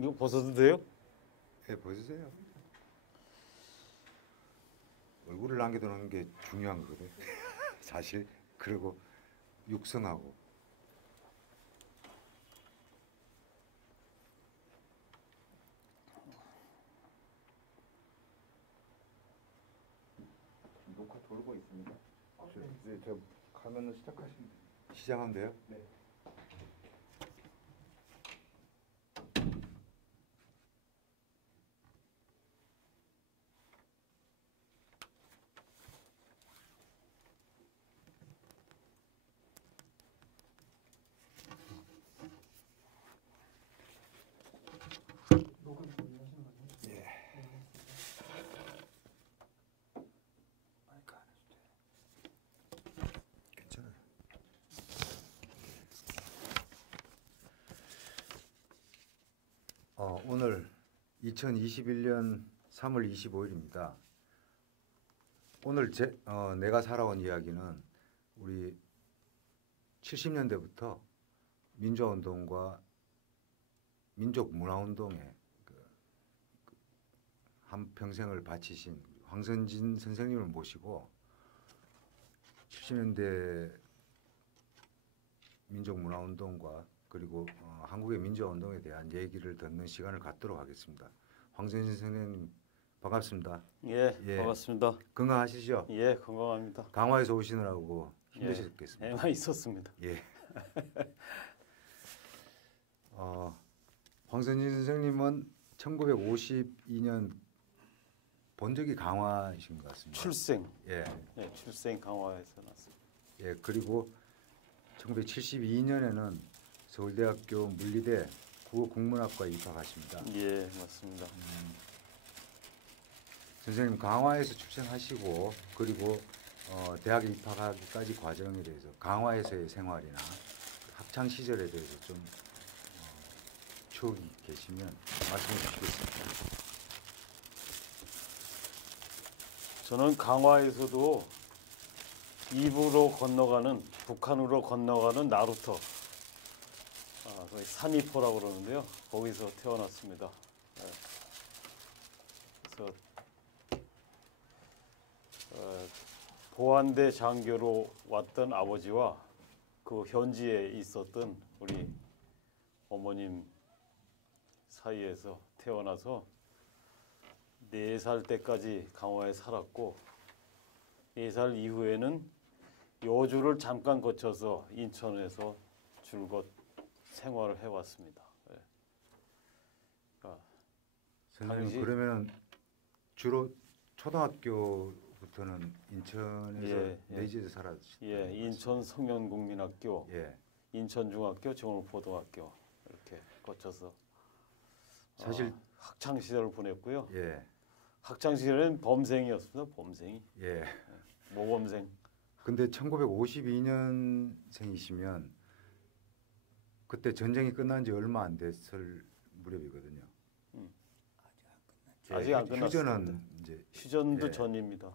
이거 벗어도 돼요? 예, 보세요. 얼굴을 남겨두는 게 중요한 거거든. 사실. 그리고 육성하고. 녹화 돌고 있습니다. 저 가면은 시작하시면 돼요. 시작하면 돼요? 네. 녹음 준비하시는 거죠? 예. 마이크 안 해도 돼요. 괜찮아요. 오늘 2021년 3월 25일입니다. 오늘 내가 살아온 이야기는 우리 70년대부터 민주화운동과 민족문화운동에 한평생을 바치신 황선진 선생님을 모시고 70년대 민족문화운동과 그리고 한국의 민주화운동에 대한 얘기를 듣는 시간을 갖도록 하겠습니다. 황선진 선생님 반갑습니다. 예, 예. 반갑습니다. 건강하시죠? 예, 건강합니다. 강화에서 오시느라고 예, 힘드셨겠습니다. 애만 있었습니다. 예. 황선진 선생님은 1952년 본적이 강화이신 것 같습니다. 출생. 예. 예, 출생 강화에서 났습니다. 예. 그리고 1972년에는 서울대학교 물리대 국어국문학과에 입학하십니다. 예, 맞습니다. 선생님 강화에서 출생하시고 그리고 대학에 입학하기까지 과정에 대해서 강화에서의 생활이나 학창 시절에 대해서 좀 추억이 계시면 말씀해 주시겠습니까? 저는 강화에서도 이북으로 건너가는 북한으로 건너가는 나루터, 거의 산이포라고 그러는데요. 거기서 태어났습니다. 예. 그래서 보안대 장교로 왔던 아버지와 그 현지에 있었던 우리 어머님 사이에서 태어나서 4살 때까지 강화에 살았고 4살 이후에는 여주를 잠깐 거쳐서 인천에서 줄곧 생활을 해왔습니다. 예. 그러니까 선생님 당시- 그러면 주로 초등학교부터는 인천에서 예, 예. 내지에서 살았어요. 예, 인천 성년국민학교, 예. 인천중학교, 정읍고등학교 이렇게 거쳐서 사실 학창 시절을 보냈고요. 예. 학창 시절엔 범생이었습니다. 범생이 예. 모범생. 근데 1952년생이시면 그때 전쟁이 끝난 지 얼마 안 됐을 무렵이거든요. 아직 안 끝났습니다. 휴전은 이제 휴전도 예. 전입니다.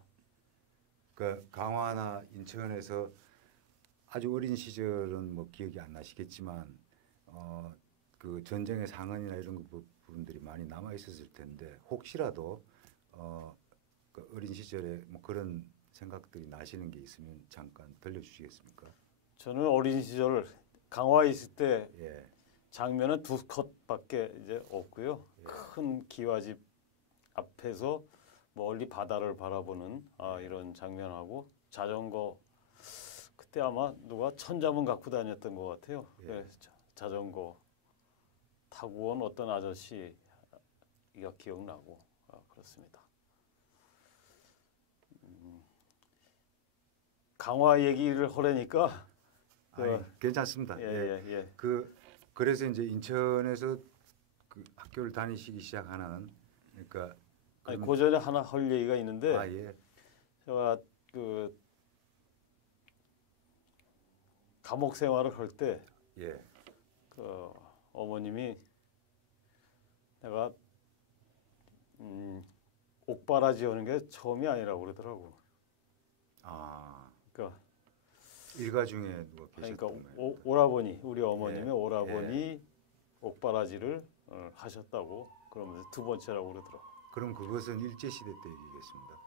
그 강화나 인천에서 아주 어린 시절은 뭐 기억이 안 나시겠지만 그 전쟁의 상흔이나 이런 부분들이 많이 남아 있었을 텐데 혹시라도 그 어린 시절에 뭐 그런 생각들이 나시는 게 있으면 잠깐 들려주시겠습니까? 저는 어린 시절 강화에 있을 때 예. 장면은 2컷밖에 이제 없고요. 예. 큰 기와집 앞에서 멀리 바다를 바라보는 이런 장면하고 자전거 그때 아마 누가 천자문 갖고 다녔던 것 같아요. 예. 네, 자전거 타고 온 어떤 아저씨가 기억나고 그렇습니다. 강화 얘기를 하려니까 아니, 괜찮습니다. 예. 그래서 이제 인천에서 그 학교를 다니시기 시작하는 그러니까 아니, 그 전에 하나 할 얘기가 있는데 예. 제가 그 감옥 생활을 할 때 예. 그 어머님이 내가 옥바라지 하는 게 처음이 아니라고 그러더라고. 아, 그러니까 일가 중에 누가 계셨던 그러니까 거예요? 오라버니 우리 어머님의 예. 오라버니 옥바라지를 하셨다고 그러면서 두 번째라고 그러더라고. 그럼 그것은 일제 시대 때 얘기겠습니다.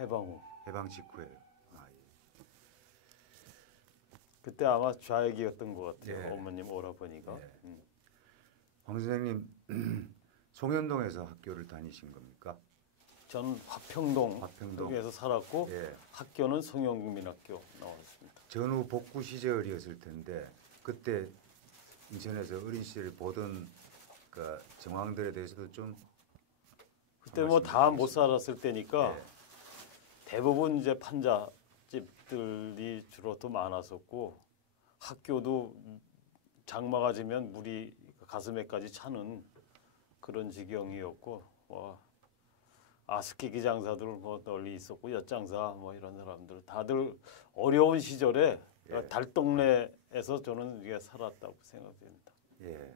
해방 후. 해방 직후에요. 아, 예. 그때 아마 좌익이었던 것 같아요. 예. 어머님 오라버니가. 예. 황 선생님 송현동에서 학교를 다니신 겁니까? 전 화평동 화평동. 쪽에서 살았고 예. 학교는 송영국민학교 나왔습니다. 전후 복구 시절이었을 텐데 그때 인천에서 어린 시절 보던 그 정황들에 대해서도 좀 그때 뭐 다 못 살았을 때니까 예. 대부분 이제 판자집들이 주로 또 많았었고 학교도 장마가 지면 물이 가슴에까지 차는 그런 지경이었고 아스키기 장사들 뭐 널리 있었고 엿장사 뭐 이런 사람들 다들 어려운 시절에 예. 달동네에서 저는 이게 살았다고 생각됩니다. 예.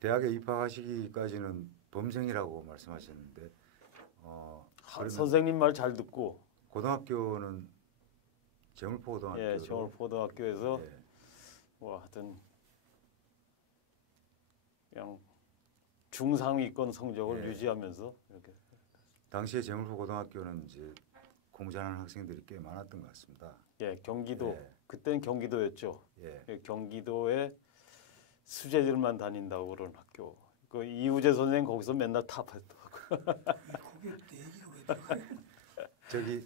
대학에 입학하시기까지는 범생이라고 말씀하셨는데 그러면 선생님 말 잘 듣고 고등학교는 제물포 고등학교. 예, 정월포등학교에서 예. 뭐 하여튼 그냥 중상위권 성적을 예. 유지하면서 이렇게 당시에 제물포 고등학교는 이제 공부 잘하는 학생들이 꽤 많았던 것 같습니다. 예, 경기도 예. 그때는 경기도였죠. 예. 예, 경기도에 수재들만 다닌다고 그런 학교. 그 이우재 선생 거기서 맨날 탑했더라고요. 거기 내 얘기가 왜 들어가요? 저기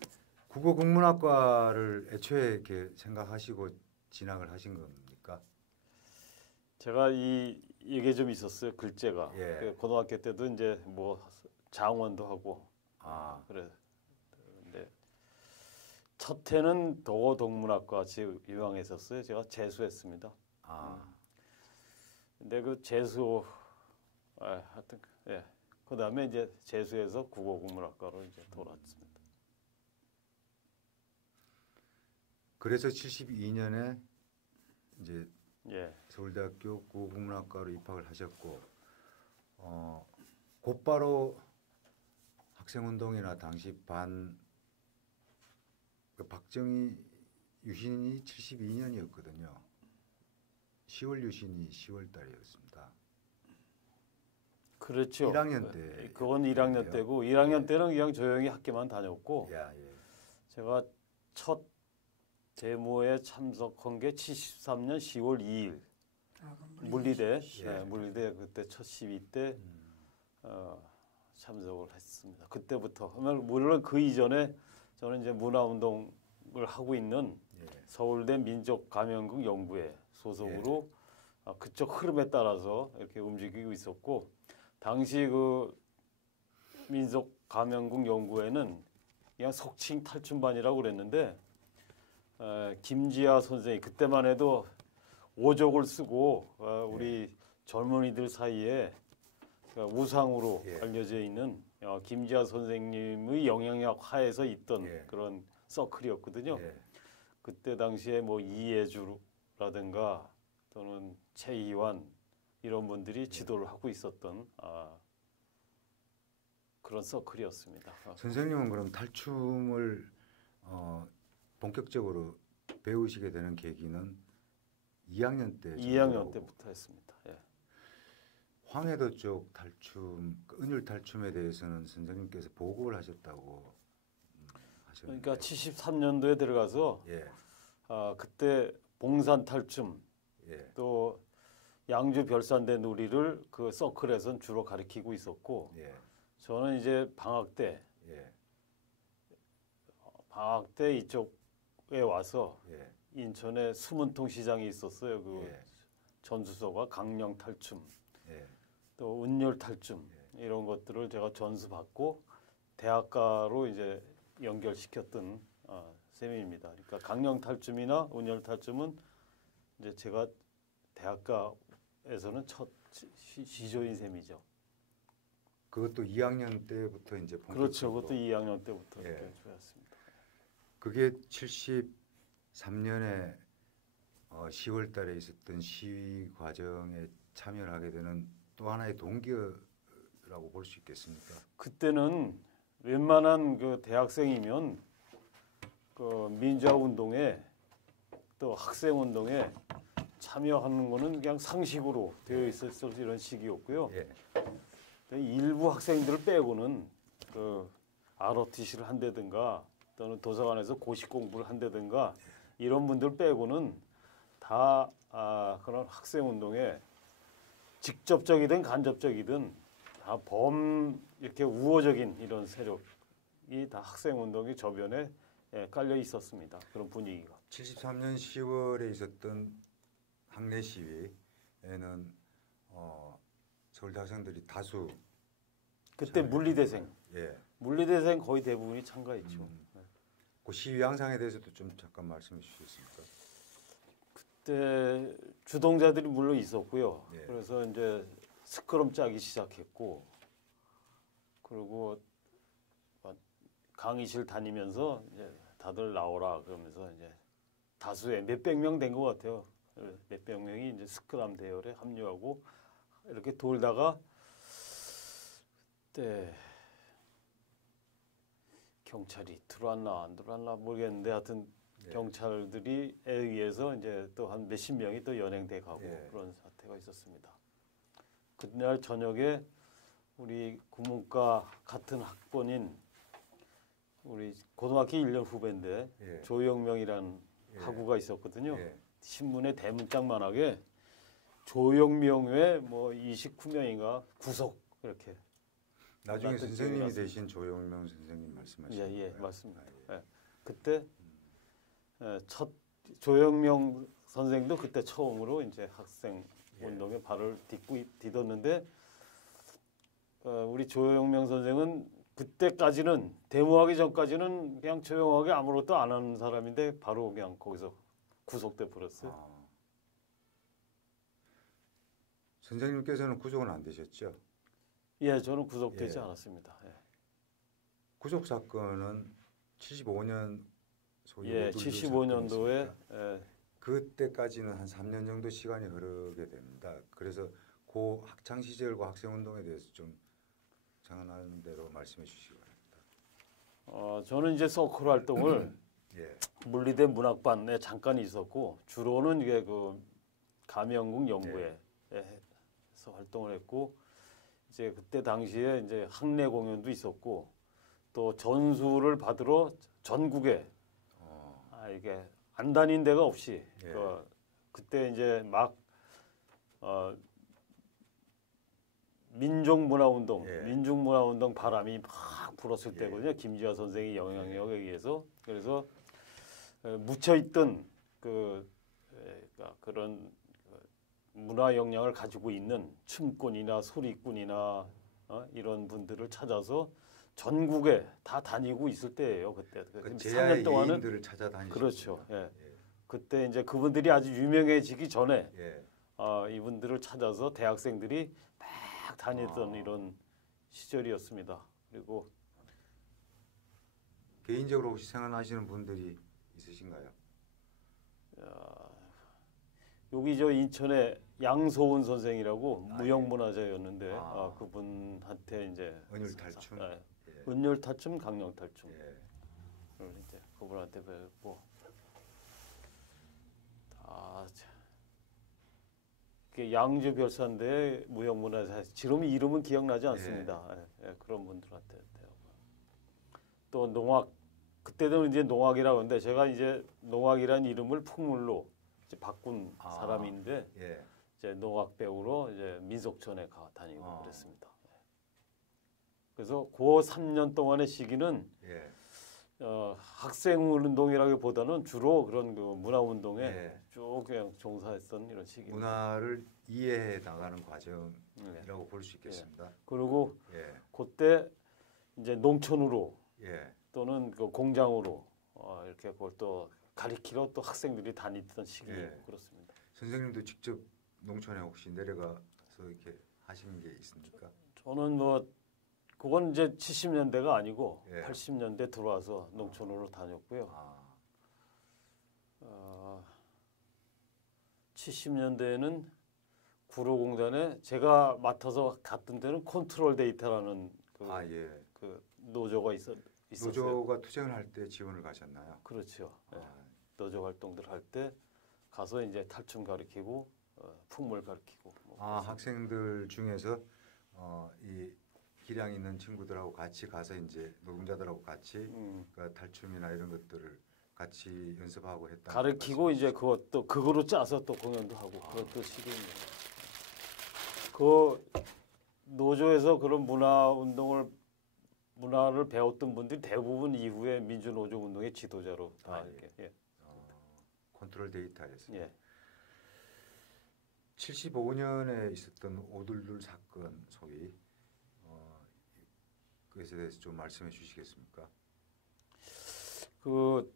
국어국문학과를 애초에 이렇게 생각하시고 진학을 하신 겁니까? 제가 이게 좀 있었어요. 글재가. 예. 그 고등학교 때도 이제 뭐 장원도 하고 아, 그래. 근데 첫 해는 도어동문학과 유망했었어요. 제가 재수했습니다. 아, 근데 그 재수 하여튼 예. 그다음에 이제 재수해서 국어국문학과로 이제 돌아왔습니다. 그래서 72년에 이제 예. 서울대학교 국어국문학과로 입학을 하셨고 곧바로 학생운동이나 당시 그 박정희 유신이 72년이었거든요. 10월 유신이 10월 달이었습니다. 그렇죠. 1학년 때. 그건 1학년 때고 1학년 때는 그냥 조용히 학교만 다녔고 야, 예. 제가 첫 데모에 참석한 게 73년 10월 2일 물리대 예. 물리대 그때 첫 시위 때 참석을 했습니다. 그때부터 물론 그 이전에 저는 이제 문화운동을 하고 있는 예. 서울대 민족가명국 연구회 소속으로 그쪽 흐름에 따라서 이렇게 움직이고 있었고 당시 그 민족가명국 연구회는 그냥 속칭 탈춤반이라고 그랬는데 김지아 선생이 그때만 해도 오족을 쓰고 우리 젊은이들 사이에 우상으로 예. 알려져 있는 김지아 선생님의 영향력 하에서 있던 예. 그런 서클이었거든요. 예. 그때 당시에 뭐 이해주라든가 또는 최이환 이런 분들이 지도를 하고 있었던 그런 서클이었습니다. 선생님은 그럼 탈춤을 본격적으로 배우시게 되는 계기는 2학년 때 2학년 때부터 했습니다. 예. 황해도 쪽 탈춤, 그 은율 탈춤에 대해서는 선생님께서 보고를 하셨다고 하셨는데. 그러니까 73년도에 들어가서 예, 그때 봉산 탈춤 예, 또 양주 별산대 놀이를 그 서클에서는 주로 가르치고 있었고 예, 저는 이제 방학 때 예, 이쪽에 와서 예, 인천에 수문통 시장이 있었어요. 그 예. 전수소가 강령 탈춤, 예, 또 운율 탈춤 이런 것들을 제가 전수받고 대학가로 이제 연결시켰던 셈입니다. 그러니까 강령 탈춤이나 운율 탈춤은 이제 제가 대학가에서는 첫 시조인 셈이죠. 그것도 2학년 때부터 이제 본격적으로. 그렇죠. 그것도 2학년 때부터 예. 이렇게 배웠습니다. 그게 73년에 10월 달에 있었던 시위 과정에 참여를 하게 되는 또 하나의 동기라고 볼 수 있겠습니까? 그때는 웬만한 그 대학생이면 그 민주화 운동에 또 학생 운동에 참여하는 거는 그냥 상식으로 되어 있었을 이런 시기였고요. 예. 일부 학생들을 빼고는 그 ROTC를 한다든가 또는 도서관에서 고시 공부를 한다든가 이런 분들 빼고는 다 그런 학생 운동에 직접적이든 간접적이든 다 이렇게 우호적인 이런 세력이 다 학생 운동의 저변에 깔려 있었습니다. 그런 분위기가. 73년 10월에 있었던 학내 시위에는 서울대 학생들이 다수 그때 물리대생, 예. 물리대생 거의 대부분이 참가했죠. 그 시위 양상에 대해서도 좀 잠깐 말씀해 주시겠습니까? 그때 주동자들이 물론 있었고요. 예. 그래서 이제 스크럼 짜기 시작했고, 그리고 강의실 다니면서 이제 다들 나오라 그러면서 이제 다수의 몇백 명 된 것 같아요. 몇백 명이 이제 스크럼 대열에 합류하고 이렇게 돌다가 그때 경찰이 들어왔나 안 들어왔나 모르겠는데 하여튼 예. 경찰들이 의해서 이제 또 한 몇십 명이 또 연행돼 가고 예. 그런 사태가 있었습니다. 그날 저녁에 우리 국문과 같은 학번인 우리 고등학교 1년 후배인데 예. 조영명이라는 예. 학우가 있었거든요. 예. 신문에 대문짝만하게 조영명 외 뭐 29명인가 구속 이렇게. 나중에 나한테 선생님이 기억이 되신 조영명 선생님 말씀하시는 예, 거예요? 맞습니다. 아, 예. 예. 그때 첫 조영명 선생도 그때 처음으로 이제 학생 예. 운동에 발을 디뎠는데 우리 조영명 선생은 그때까지는 데모하기 전까지는 그냥 조용하게 아무것도 안 하는 사람인데 바로 그냥 거기서 구속돼 버렸어요. 아. 선생님께서는 구속은 안 되셨죠? 예, 저는 구속되지 예. 않았습니다. 예. 구속 사건은 75년 소위 예, 오둘루 75년도에 사건이었습니까? 그때까지는 한 3년 정도 시간이 흐르게 됩니다. 그래서 그 학창 시절과 학생 운동에 대해서 좀 생각나는 대로 말씀해 주시기 바랍니다. 저는 이제 서클 활동을 예. 물리대 문학반에 잠깐 있었고 주로는 이게 그 감영국 연구회에서 활동을 했고 이제 그때 당시에 이제 학내 공연도 있었고 또 전수를 받으러 전국에 이게 안 다닌 데가 없이 예. 그때 이제 막 민족문화운동, 예. 민중문화운동 바람이 막 불었을 예. 때거든요. 김지화 선생의 영향력에 의해서 그래서 묻혀있던 그런 문화 역량을 가지고 있는 춤꾼이나 소리꾼이나 이런 분들을 찾아서 전국에 다 다니고 있을 때예요. 그때 그 제야의 3년 동안은 예인들을 찾아다니셨군요. 그렇죠. 예. 예. 그때 이제 그분들이 아주 유명해지기 전에 예. 이분들을 찾아서 대학생들이 막 다녔던 이런 시절이었습니다. 그리고 개인적으로 혹시 생각나시는 분들이 있으신가요? 여기 저 인천에 양소은 선생이라고 아, 무형문화재였는데 아. 그분한테 이제 은율탈춤? 예. 예. 은율탈춤, 강령탈춤 예. 이제 그분한테 배웠고 양주 별산대 무형문화재 지금 이름은 기억나지 않습니다. 예, 그런 분들한테 배웠고요. 또 농악 그때는 이제 농악이라고 하는데 제가 이제 농악이라는 이름을 풍물로 이제 바꾼 사람인데 예. 이제 농악 배우로 이제 민속촌에 다니고 그랬습니다. 예. 그래서 그 3년 동안의 시기는 예. 학생 운동이라기보다는 주로 그런 그 문화 운동에 예. 쭉 그냥 종사했던 이런 시기입니다. 문화를 이해해 나가는 과정이라고 네. 볼 수 있겠습니다. 그리고 예. 그때 이제 농촌으로 예. 또는 그 공장으로 이렇게 그걸 또 가리키러 또 학생들이 다니던 시기예요. 예. 그렇습니다. 선생님도 직접 농촌에 혹시 내려가서 이렇게 하신 게 있습니까? 저는 뭐 그건 이제 70년대가 아니고 예. 80년대 들어와서 농촌으로 다녔고요. 70년대에는 구로공단에 제가 맡아서 갔던 데는 컨트롤 데이터라는 예. 그 노조가 있었어요. 노조가 투쟁을 할 때 지원을 가셨나요? 그렇죠. 예. 노조 활동들 할 때 가서 이제 탈춤 가르치고 풍물 가르치고. 뭐 아, 그래서 학생들 중에서 이 기량 있는 친구들하고 같이 가서 이제 노동자들하고 같이 그 탈춤이나 이런 것들을 같이 연습하고 했다. 가르치고 이제 그것도 그거로 짜서 또 공연도 하고 그것도 시기입니다. 그 노조에서 그런 문화를 배웠던 분들이 대부분 이후에 민주노조 운동의 지도자로 다 이렇게. 예. 컨트롤 데이터에서. 예. 75년에 있었던 오들둘 사건 소위 그것에 대해서 좀 말씀해 주시겠습니까? 그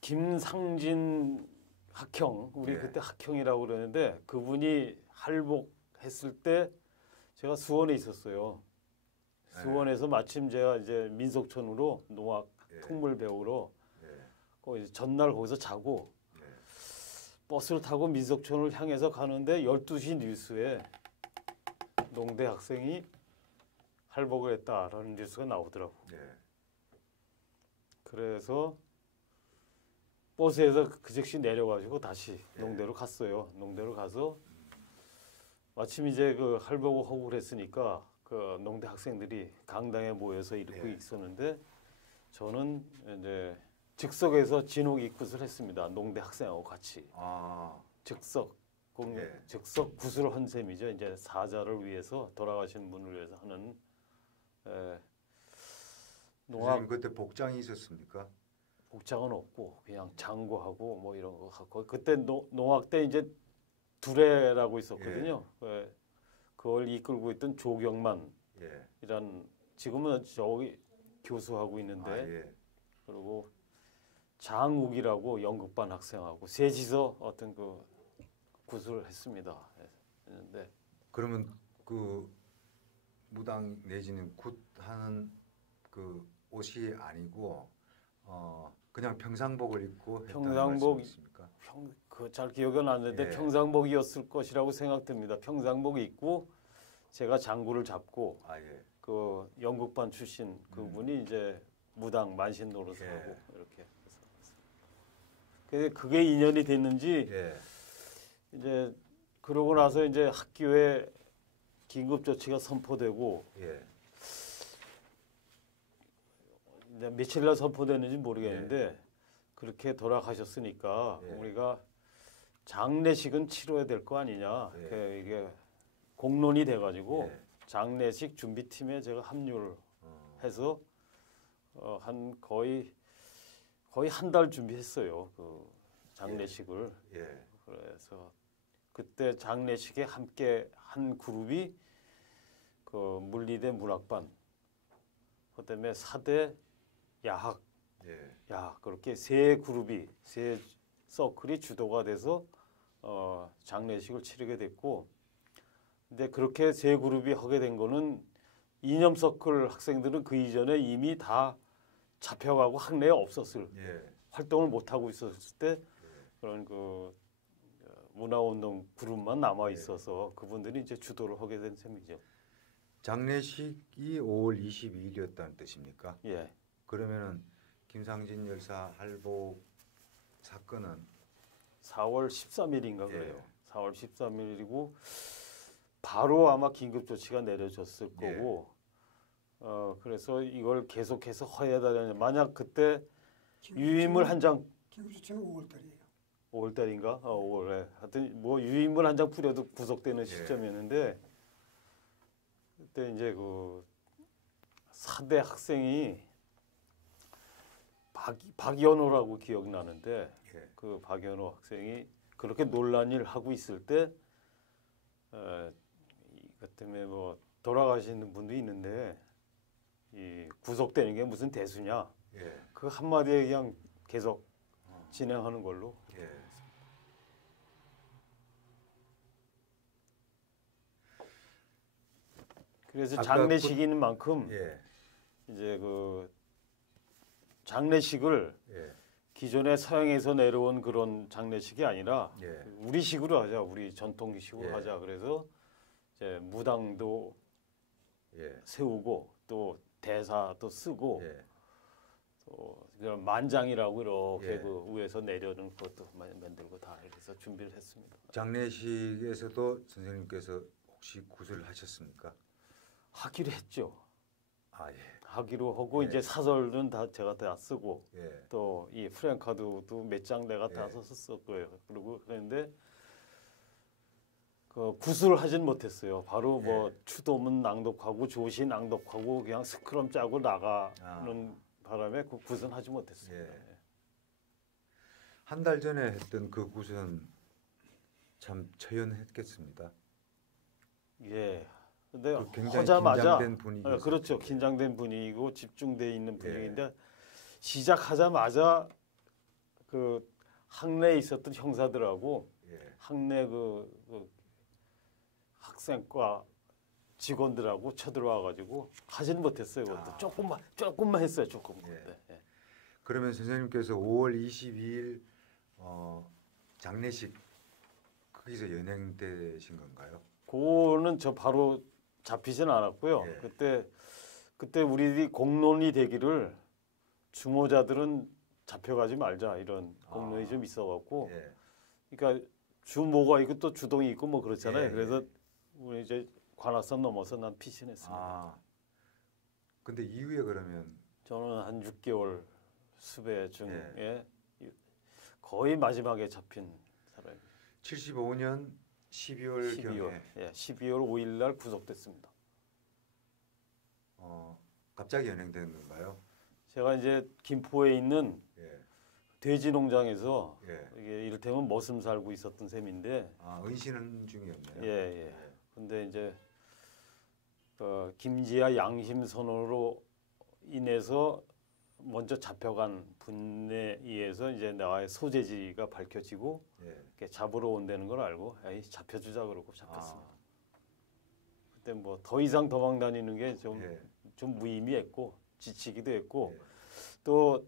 김상진 학형, 우리 예. 그때 학형이라고 그러는데 그분이 할복했을 때 제가 수원에 있었어요. 예. 수원에서 마침 제가 이제 민속촌으로 농악 예. 풍물 배우러 예. 거기 전날 거기서 자고 예. 버스를 타고 민속촌을 향해서 가는데 12시 뉴스에 농대 학생이 할복을 했다라는 뉴스가 나오더라고. 예. 그래서 버스에서 그 즉시 내려가지고 다시 예. 농대로 갔어요. 농대로 가서 마침 이제 그 할복을 하고 그랬으니까 그 농대 학생들이 강당에 모여서 이러고 예. 있었는데 저는 이제 즉석에서 진옥 입굿을 했습니다. 농대 학생하고 같이 아, 예. 즉석 굿을 한 셈이죠. 이제 사자를 위해서 돌아가신 분을 위해서 하는 농악 선생님 그때 복장이 있었습니까? 복장은 없고 그냥 장구하고 뭐 이런 거 갖고 그때 농악 때 이제 두레라고 있었거든요. 그걸 이끌고 있던 조경만이란 예. 지금은 저기 교수하고 있는데 아, 예. 그리고 장욱이라고 연극반 학생하고 셋이서 어떤 그 굿을 했습니다. 했는데 그러면 그 무당 내지는 굿 하는 그 옷이 아니고 그냥 평상복을 입고 했다는 평상복 말씀이십니까? 잘 기억은 안 나는데 예. 평상복이었을 것이라고 생각됩니다. 평상복 입고 제가 장구를 잡고 아, 예. 그 연극반 출신 그분이 이제 무당 만신 노릇을 예. 하고 이렇게 해서 그게 인연이 됐는지 예. 이제 그러고 나서 이제 학교에 긴급 조치가 선포되고 예. 이제 며칠 날 선포됐는지 모르겠는데 그렇게 돌아가셨으니까 예. 우리가 장례식은 치러야 될 거 아니냐. 예. 이게 공론이 돼가지고 예. 장례식 준비팀에 제가 합류를 해서 한 거의 한 달 준비했어요. 그 장례식을. 예. 그래서 그때 장례식에 함께 한 그룹이 그 물리대 문학반, 그다음에 사대 야학, 예. 그렇게 세 그룹이 세 서클이 주도가 돼서 장례식을 치르게 됐고, 근데 그렇게 세 그룹이 하게 된 거는 이념 서클 학생들은 그 이전에 이미 다 잡혀가고 학내에 없었을 예. 활동을 못 하고 있었을 때 그런 그 문화운동 그룹만 남아 있어서 그분들이 이제 주도를 하게 된 셈이죠. 장례식이 5월 22일이었다는 뜻입니까? 예. 그러면은 김상진 열사 할복 사건은 4월 13일인가 예. 그래요. 4월 13일이고 바로 아마 긴급 조치가 내려졌을 예. 거고 그래서 이걸 계속해서 허해달라는 만약 그때 유인물 한 장 긴급조치는 5월달이에요. 5월달인가? 5월에 하여튼 뭐 유인물 한 장 뿌려도 구속되는 예. 시점이었는데 그때 이제 그 사대 학생이 박연호라고 기억나는데 예. 그 박연호 학생이 그렇게 논란을 하고 있을 때 이것 때문에 뭐 돌아가시는 분도 있는데 이 구속되는 게 무슨 대수냐? 예. 그 한마디에 그냥 계속 진행하는 걸로. 예. 그래서 아까 장례식인 만큼 예. 이제 그 장례식을 예. 기존에 서양에서 내려온 그런 장례식이 아니라 예. 우리식으로 하자, 우리 전통식으로 예. 하자. 그래서 이제 무당도 예. 세우고 또 대사도 쓰고 예. 또 그런 만장이라고 이렇게 예. 그 위에서 내려오는 것도 만들고 다 해서 준비를 했습니다. 장례식에서도 선생님께서 혹시 구슬을 하셨습니까? 하기로 했죠. 아 예. 하기로 하고 예. 이제 사설은 다 제가 다 쓰고 예. 또 이 프랭카드도 몇 장 내가 다 예. 썼었고요. 그리고 그런데 그 구술을 하진 못했어요. 바로 뭐 예. 추도문 낭독하고 조시 낭독하고 그냥 스크럼 짜고 나가는 바람에 그 굿은 하지 못했어요. 예. 한 달 전에 했던 그 굿은 참 처연했겠습니다. 예. 근데 그 굉장히 하자마자 긴장된 분위기. 그렇죠. 긴장된 분위기고 집중돼 있는 분위기인데 시작하자마자 그 학내에 있었던 형사들하고 예. 학내 그 학생과 직원들하고 쳐들어와 가지고 하지는 못했어요. 그것도 아. 조금만 했어요. 조금. 예. 네. 예. 그러면 선생님께서 5월 22일 장례식 거기서 연행되신 건가요? 그거는 저 바로 잡히진 않았고요. 예. 그때 우리들이 공론이 되기를 주모자들은 잡혀가지 말자 이런 공론이 좀 있어갖고, 예. 그러니까 주모가 있고 또 주동이 있고 뭐 그렇잖아요. 예. 그래서 우리 이제 관악산 넘어서 난 피신했습니다. 아. 근데 이후에 그러면 저는 한 6개월 수배 중에 예. 거의 마지막에 잡힌 사람입니다. 75년 12월 12월, 경에 12월 5일 날 구속됐습니다. 갑자기 연행된 건가요? 제가 이제 김포에 있는 예. 돼지 농장에서 예. 이게 이를테면 머슴 살고 있었던 셈인데, 은신은 중이었네요. 예. 근데 이제 김지하 양심 선언으로 인해서 먼저 잡혀간 분에 의해서 이제 나의 소재지가 밝혀지고 예. 이렇게 잡으러 온다는 걸 알고 에이, 잡혀주자 그러고 잡혔습니다. 그때 뭐 더 이상 도망 다니는 게 좀 예. 무의미했고 지치기도 했고 예. 또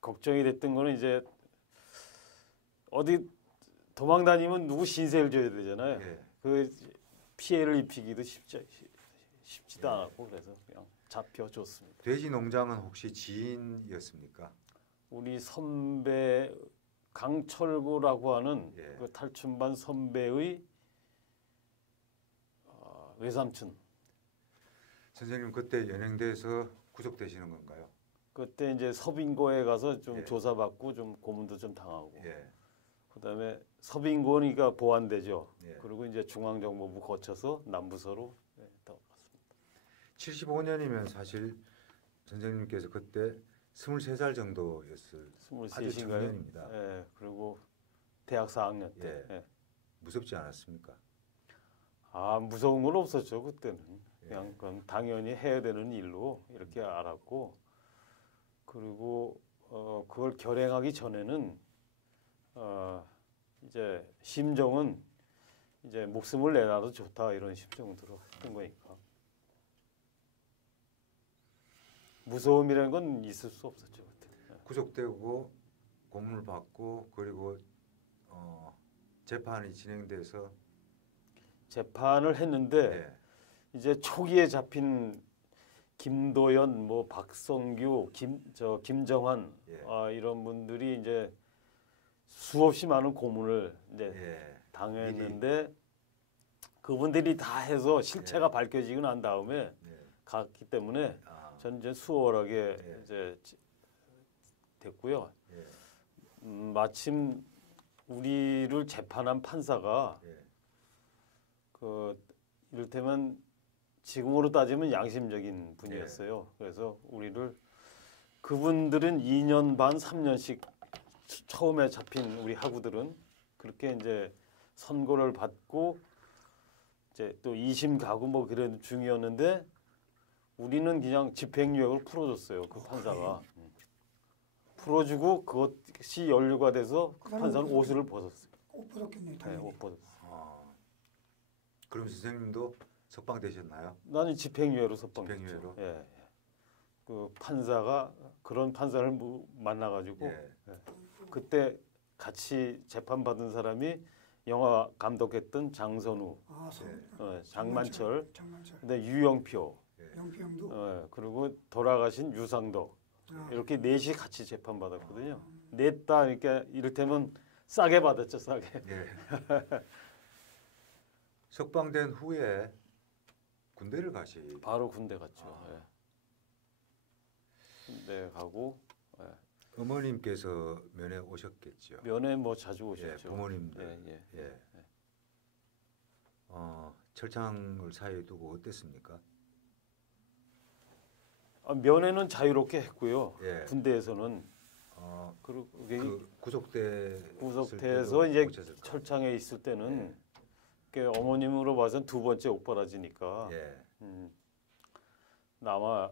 걱정이 됐던 거는 이제 어디 도망 다니면 누구 신세를 져야 되잖아요. 예. 그 피해를 입히기도 쉽지도 예. 않았고 그래서 그냥 잡혀줬습니다. 돼지 농장은 혹시 지인이었습니까? 우리 선배 강철구라고 하는 예. 그 탈춤반 선배의 외삼촌. 선생님 그때 연행돼서 구속되시는 건가요? 그때 이제 서빙고에 가서 좀 예. 조사받고 좀 고문도 좀 당하고. 예. 그다음에 서빙고니까 보안되죠. 예. 그리고 이제 중앙정보부 거쳐서 남부서로 들어갔습니다. 75년이면 사실 선생님께서 그때 23살 정도였을 아주 23인가요? 청년입니다. 예. 그리고 대학 4학년 때. 예. 예. 무섭지 않았습니까? 무서운 건 없었죠 그때는. 예. 그냥 그건 당연히 해야 되는 일로 이렇게 알았고, 그리고 그걸 결행하기 전에는 이제 심정은 이제 목숨을 내놔도 좋다 이런 심정으로 했던 거니까 무서움이라는 건 있을 수 없었죠 그때. 구속되고 고문을 받고 그리고 재판이 진행돼서 재판을 했는데 예. 이제 초기에 잡힌 김도연, 뭐 박성규, 김정환 예. 이런 분들이 이제 수없이 많은 고문을 이제 예. 당했는데 그분들이 다 해서 실체가 예. 밝혀지고 난 다음에 예. 갔기 때문에 아. 전 이제 수월하게 예. 이제 됐고요. 예. 마침 우리를 재판한 판사가 예. 그 이를테면 지금으로 따지면 양심적인 분이었어요. 그래서 우리를 그분들은 2년 반, 3년씩 처음에 잡힌 우리 학우들은 그렇게 이제 선고를 받고 이제 또 2심 가고 뭐 그런 중이었는데 우리는 그냥 집행유예를 풀어줬어요. 그 판사가 풀어주고 그것이 연루가 돼서 그 판사는 옷을 벗었어요. 옷 벗었겠네요. 네, 당연히. 옷 벗었어요. 그럼 선생님도 석방되셨나요? 나는 집행유예로 석방됐죠. 집행유예로? 예. 그 판사가 그런 판사를 만나가지고 예. 그때 같이 재판 받은 사람이 영화 감독했던 장선우, 장만철, 장만철. 근데 유영표, 예. 영평도 그리고 돌아가신 유상덕, 이렇게 넷이 같이 재판 받았거든요. 넷 다 그러니까 이를테면 싸게 받았죠, 싸게. 예. 석방된 후에 군대를 가시. 바로 군대 갔죠. 예. 군대 가고 어머님께서 면회 오셨겠죠. 면회 뭐 자주 예, 오셨죠. 부모님들. 예, 예. 예. 철창을 사이에 두고 어땠습니까? 면회는 자유롭게 했고요. 예. 군대에서는 그리고 그 구속돼서 이제 철창에 있을 때는 그 어머님으로 봐선 두 번째 옥바라지니까 예. 아마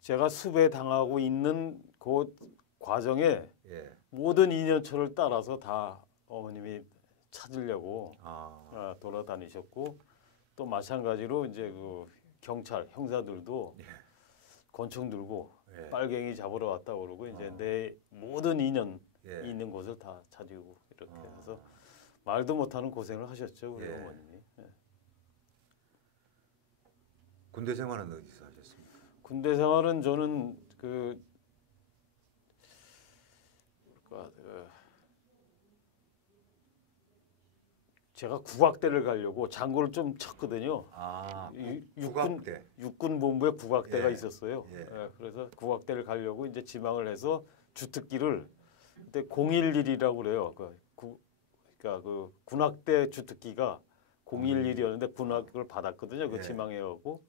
제가 수배 당하고 있는 그 과정에 예. 모든 인연처를 따라서 다 어머님이 찾으려고 아. 돌아다니셨고 또 마찬가지로 이제 그 경찰 형사들도 예. 권총 들고 예. 빨갱이 잡으러 왔다 그러고 이제 내 모든 인연 예. 있는 곳을 다 찾으고 이렇게 해서 말도 못하는 고생을 하셨죠 우리 예. 어머님이. 예. 군대 생활은 어디서 하셨습니까? 군대 생활은 저는 제가 국악대를 가려고 장고를 좀 쳤거든요. 국악대. 육군 본부에 국악대가 예. 있었어요. 예. 예, 그래서 국악대를 가려고 이제 지망을 해서 주특기를 그때 011이라고 그래요. 그러니까 그 군악대 주특기가 011이었는데 군악을 받았거든요. 그 예. 지망해갖고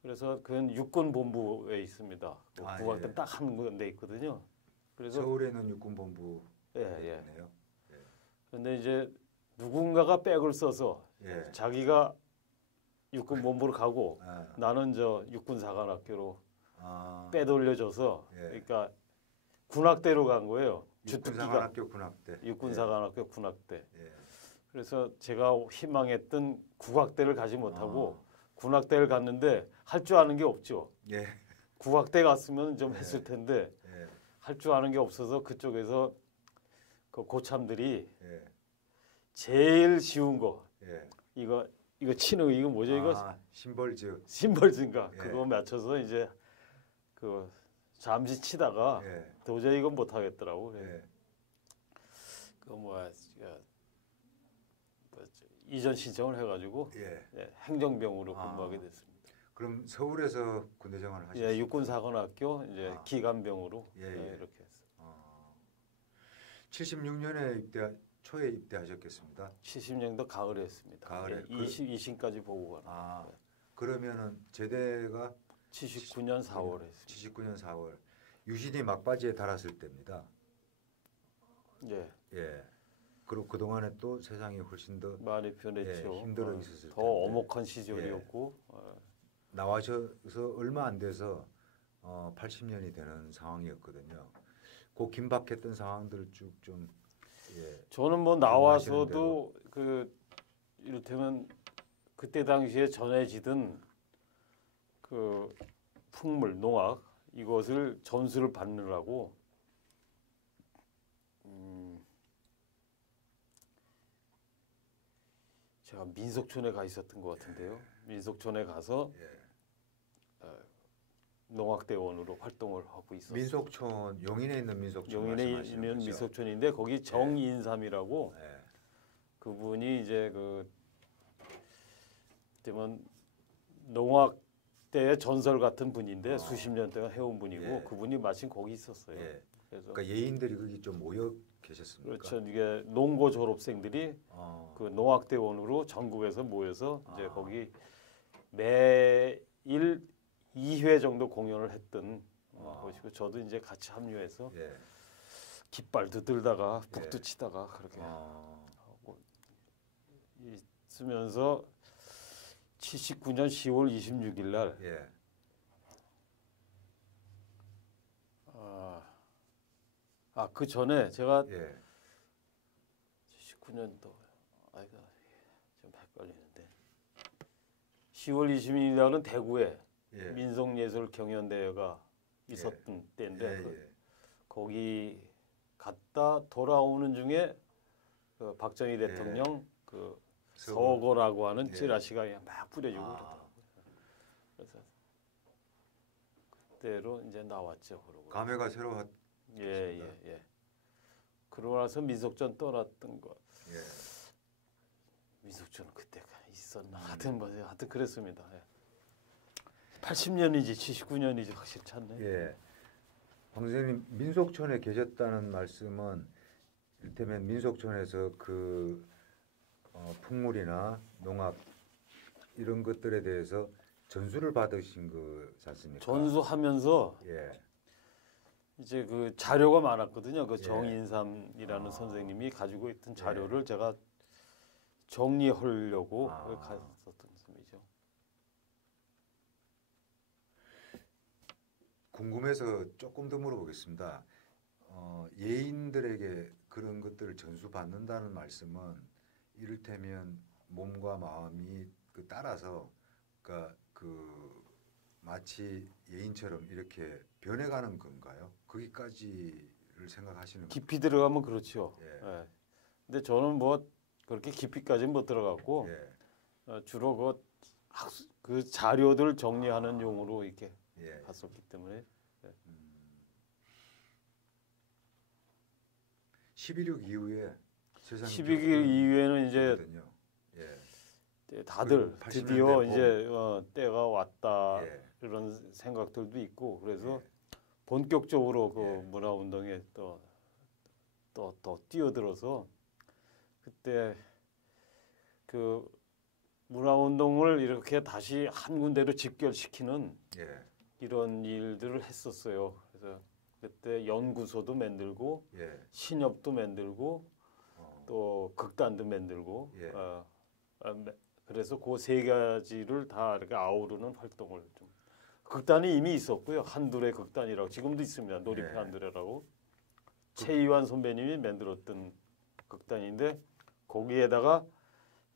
그래서 그건 육군 본부에 있습니다. 그 국악대 예. 딱 한 군데 있거든요. 그래서 서울에는 육군본부 예. 있네요. 근데 이제 누군가가 백을 써서 예. 자기가 육군 본부로 가고 아. 나는 저 육군사관학교로 아. 빼돌려줘서 예. 그러니까 군악대로 간 거예요. 주특기가 육군사관학교 군악대. 육군사관학교 군악대. 예. 그래서 제가 희망했던 국악대를 가지 못하고 군악대를 갔는데 할 줄 아는 게 없죠. 예. 국악대 갔으면 좀 예. 했을 텐데 예. 할 줄 아는 게 없어서 그쪽에서 그 고참들이 예. 제일 쉬운 거 예. 이거 치는 거 이거 뭐죠 이거 심벌즈. 심벌진가 예. 그거 맞춰서 이제 그 잠시 치다가 예. 도저히 이건 못 하겠더라고. 예. 이전 신청을 해가지고 예. 행정병으로 근무하게 됐습니다. 그럼 서울에서 군대 생활을 하셨어요? 예, 육군사관학교 이제 기간병으로 예, 예. 이렇게 했어요. 76년에 초에 입대하셨겠습니다. 70년도 가을에 했습니다. 가을에 예, 22신까지 보고 가는. 그러면은 제대가 79년 4월에 했습니다. 79년 4월 유신이 막바지에 달았을 때입니다. 예, 예. 그리고 그 동안에 또 세상이 훨씬 더 많이 변했죠. 힘들어 있었을 더 텐데. 엄혹한 시절이었고. 나와셔서 얼마 안 돼서 80년이 되는 상황이었거든요. 그 긴박했던 상황들을 쭉 좀 저는 뭐 나와서도 이를테면 그때 당시에 전해지던 그 풍물 농악 이것을 전수를 받느라고 제가 민속촌에 가 있었던 것 같은데요. 민속촌에 가서 농악대원으로 활동을 하고 있었어요. 민속촌 용인에 있는 민속촌 용인에 말씀하시는 있는 거죠? 민속촌인데 거기 정인삼이라고 예. 그분이 이제 그때면 농악대의 전설 같은 분인데 수십 년 동안 해온 분이고 예. 그분이 마침 거기 있었어요. 예. 그래서 그러니까 예인들이 거기 좀 모여 계셨습니까? 그렇죠. 이게 농고 졸업생들이 그 농악대원으로 전국에서 모여서 이제 거기 매일 2회 정도 공연을 했던 것이고 저도 이제 같이 합류해서 예. 깃발도 들다가 북도 치다가 그렇게 하고 있으면서 79년 10월 26일 날 예. 그 전에 제가 예. 79년도 좀 헷갈리는데 10월 26일 날은 대구에 예. 민속예술경연대회가 있었던 때인데 예. 거기 갔다 돌아오는 중에 그 박정희 대통령 그 서거라고 하는 찌라시가 그냥 막 뿌려지고 그러더라고요. 그래서 때로 이제 나왔죠. 그러고. 감회가 새로웠. 예, 예, 예. 그러고 나서 민속촌 떠났던 거. 예. 민속촌은 그때가 있었나? 하여튼 그랬습니다. 예. 80년이지 79년이지 확실히 찼네. 예. 황 선생님 민속촌에 계셨다는 말씀은 이를테면 민속촌에서 그 풍물이나 농악 이런 것들에 대해서 전수를 받으신 거지 않습니까? 전수하면서 예. 이제 그 자료가 많았거든요. 그 예. 정인삼이라는 선생님이 가지고 있던 예. 자료를 제가 정리하려고 갔었던 셈이죠. 궁금해서 조금 더 물어보겠습니다. 예인들에게 그런 것들을 전수받는다는 말씀은 이를테면 몸과 마음이 그 따라서 그러니까 그 마치 예인처럼 이렇게 변해가는 건가요? 거기까지를 생각하시는 깊이 들어가면 그렇죠. 예. 예. 근데 저는 뭐 그렇게 깊이까지는 못 들어갔고 예. 주로 그 자료들 정리하는 용으로 이렇게 예. 갔었기 때문에 11.6 이후에 세상이 12일 이후에는 이제 거든요. 예. 다들 그리고 80년대 드디어 봄. 이제 때가 왔다 예. 이런 생각들도 있고 그래서 예. 본격적으로 그 예. 문화 운동에 또 뛰어들어서 그때 그 문화 운동을 이렇게 다시 한 군데로 집결시키는 예. 이런 일들을 했었어요. 그래서 그때 연구소도 만들고 예. 신협도 만들고 어. 또 극단도 만들고 예. 그래서 그 세 가지를 다 이렇게 아우르는 활동을 좀 극단이 이미 있었고요. 한둘의 극단이라고 지금도 있습니다. 놀이패 예. 한둘레라고 최이완 선배님이 만들었던 극단인데 거기에다가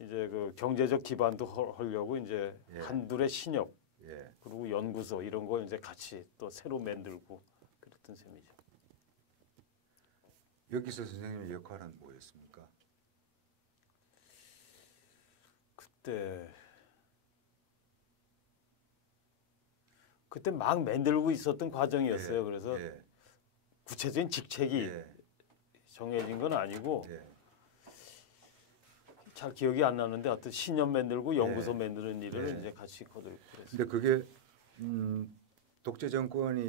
이제 그 경제적 기반도 하려고 이제 예. 한둘의 신협 예. 그리고 연구소 이런 걸 이제 같이 또 새로 만들고 그랬던 셈이죠. 여기서 선생님의 역할은 뭐였습니까? 그때 막 만들고 있었던 과정이었어요. 예. 그래서 예. 구체적인 직책이 예. 정해진 건 아니고 예. 잘 기억이 안 나는데 하여튼 신협 만들고 연구소 예. 만드는 일을 예. 이제 같이 거들고 그랬어요. 근데 그게 독재 정권이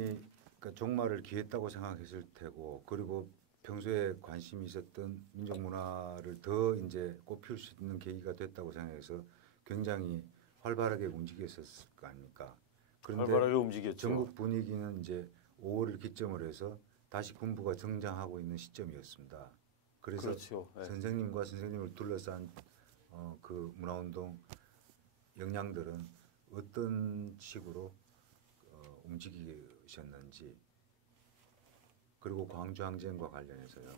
그러니까 종말을 기했다고 생각했을 테고 그리고 평소에 관심이 있었던 민족 문화를 더 이제 꽃피울 수 있는 계기가 됐다고 생각해서 굉장히 활발하게 움직였었을 거 아닙니까? 그런데 활발하게 움직였죠. 전국 분위기는 이제 5월을 기점으로 해서 다시 군부가 등장하고 있는 시점이었습니다. 그래서 그렇죠. 예. 선생님과 선생님을 둘러싼 그 문화운동 역량들은 어떤 식으로 움직이셨는지 그리고 광주항쟁과 관련해서요.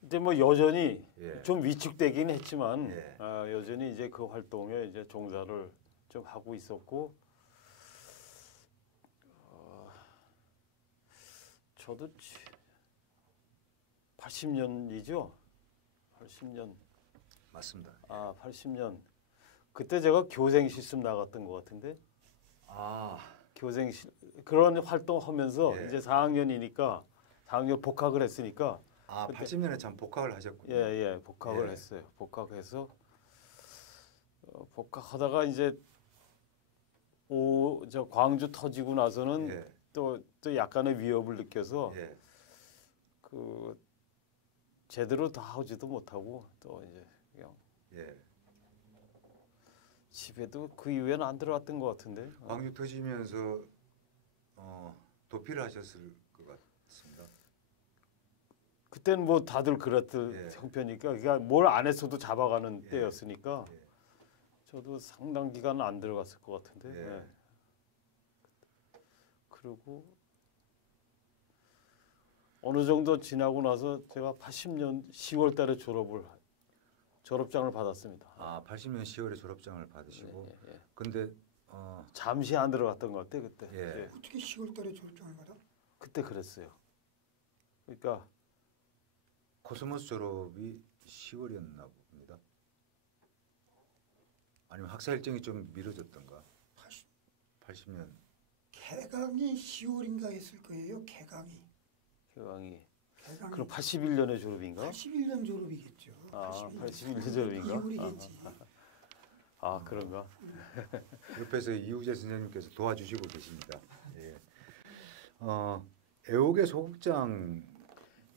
근데 뭐 여전히 예. 좀 위축되긴 했지만 예. 여전히 이제 그 활동에 이제 종사를 좀 하고 있었고 저도 80년이죠. 80년. 맞습니다. 80년. 그때 제가 교생 실습 나갔던 것 같은데 교생 그런 활동하면서 예. 이제 4학년이니까 4학년 복학을 했으니까 80년에 참 복학을 하셨군요. 예, 복학을 예. 했어요. 복학해서 복학하다가 이제 저 광주 터지고 나서는 예. 또 약간의 위협을 느껴서 예. 그 제대로 다 하지도 못하고 또 이제 그냥 예. 집에도 그 이후에는 안 들어왔던 것 같은데. 광주 터지면서 도피를 하셨을 것 같습니다. 그때는 뭐 다들 그랬던 예. 형편이니까 그러니까 뭘 안 했어도 잡아가는 예. 때였으니까 예. 저도 상당 기간 안 들어갔을 것 같은데. 예. 예. 그리고 어느 정도 지나고 나서 제가 80년 10월 달에 졸업장을 받았습니다. 80년 10월에 졸업장을 받으시고 예. 근데 잠시 안 들어갔던 것 같아 그때. 예. 예. 어떻게 10월 달에 졸업장을 받아? 그때 그랬어요. 그러니까 코스모스 졸업이 10월이었나 봅니다. 아니면 학사 일정이 좀 미뤄졌던가? 80, 80년. 개강이 10월인가 했을 거예요. 개강이. 개강이. 개강이 그럼 81년에 졸업인가? 81년 졸업이겠죠. 아, 81년 81년 졸업인가? 이후이겠지. 아, 그런가? 옆에서 이우재 선생님께서 도와주시고 계십니다. 예. 애옥의 소극장.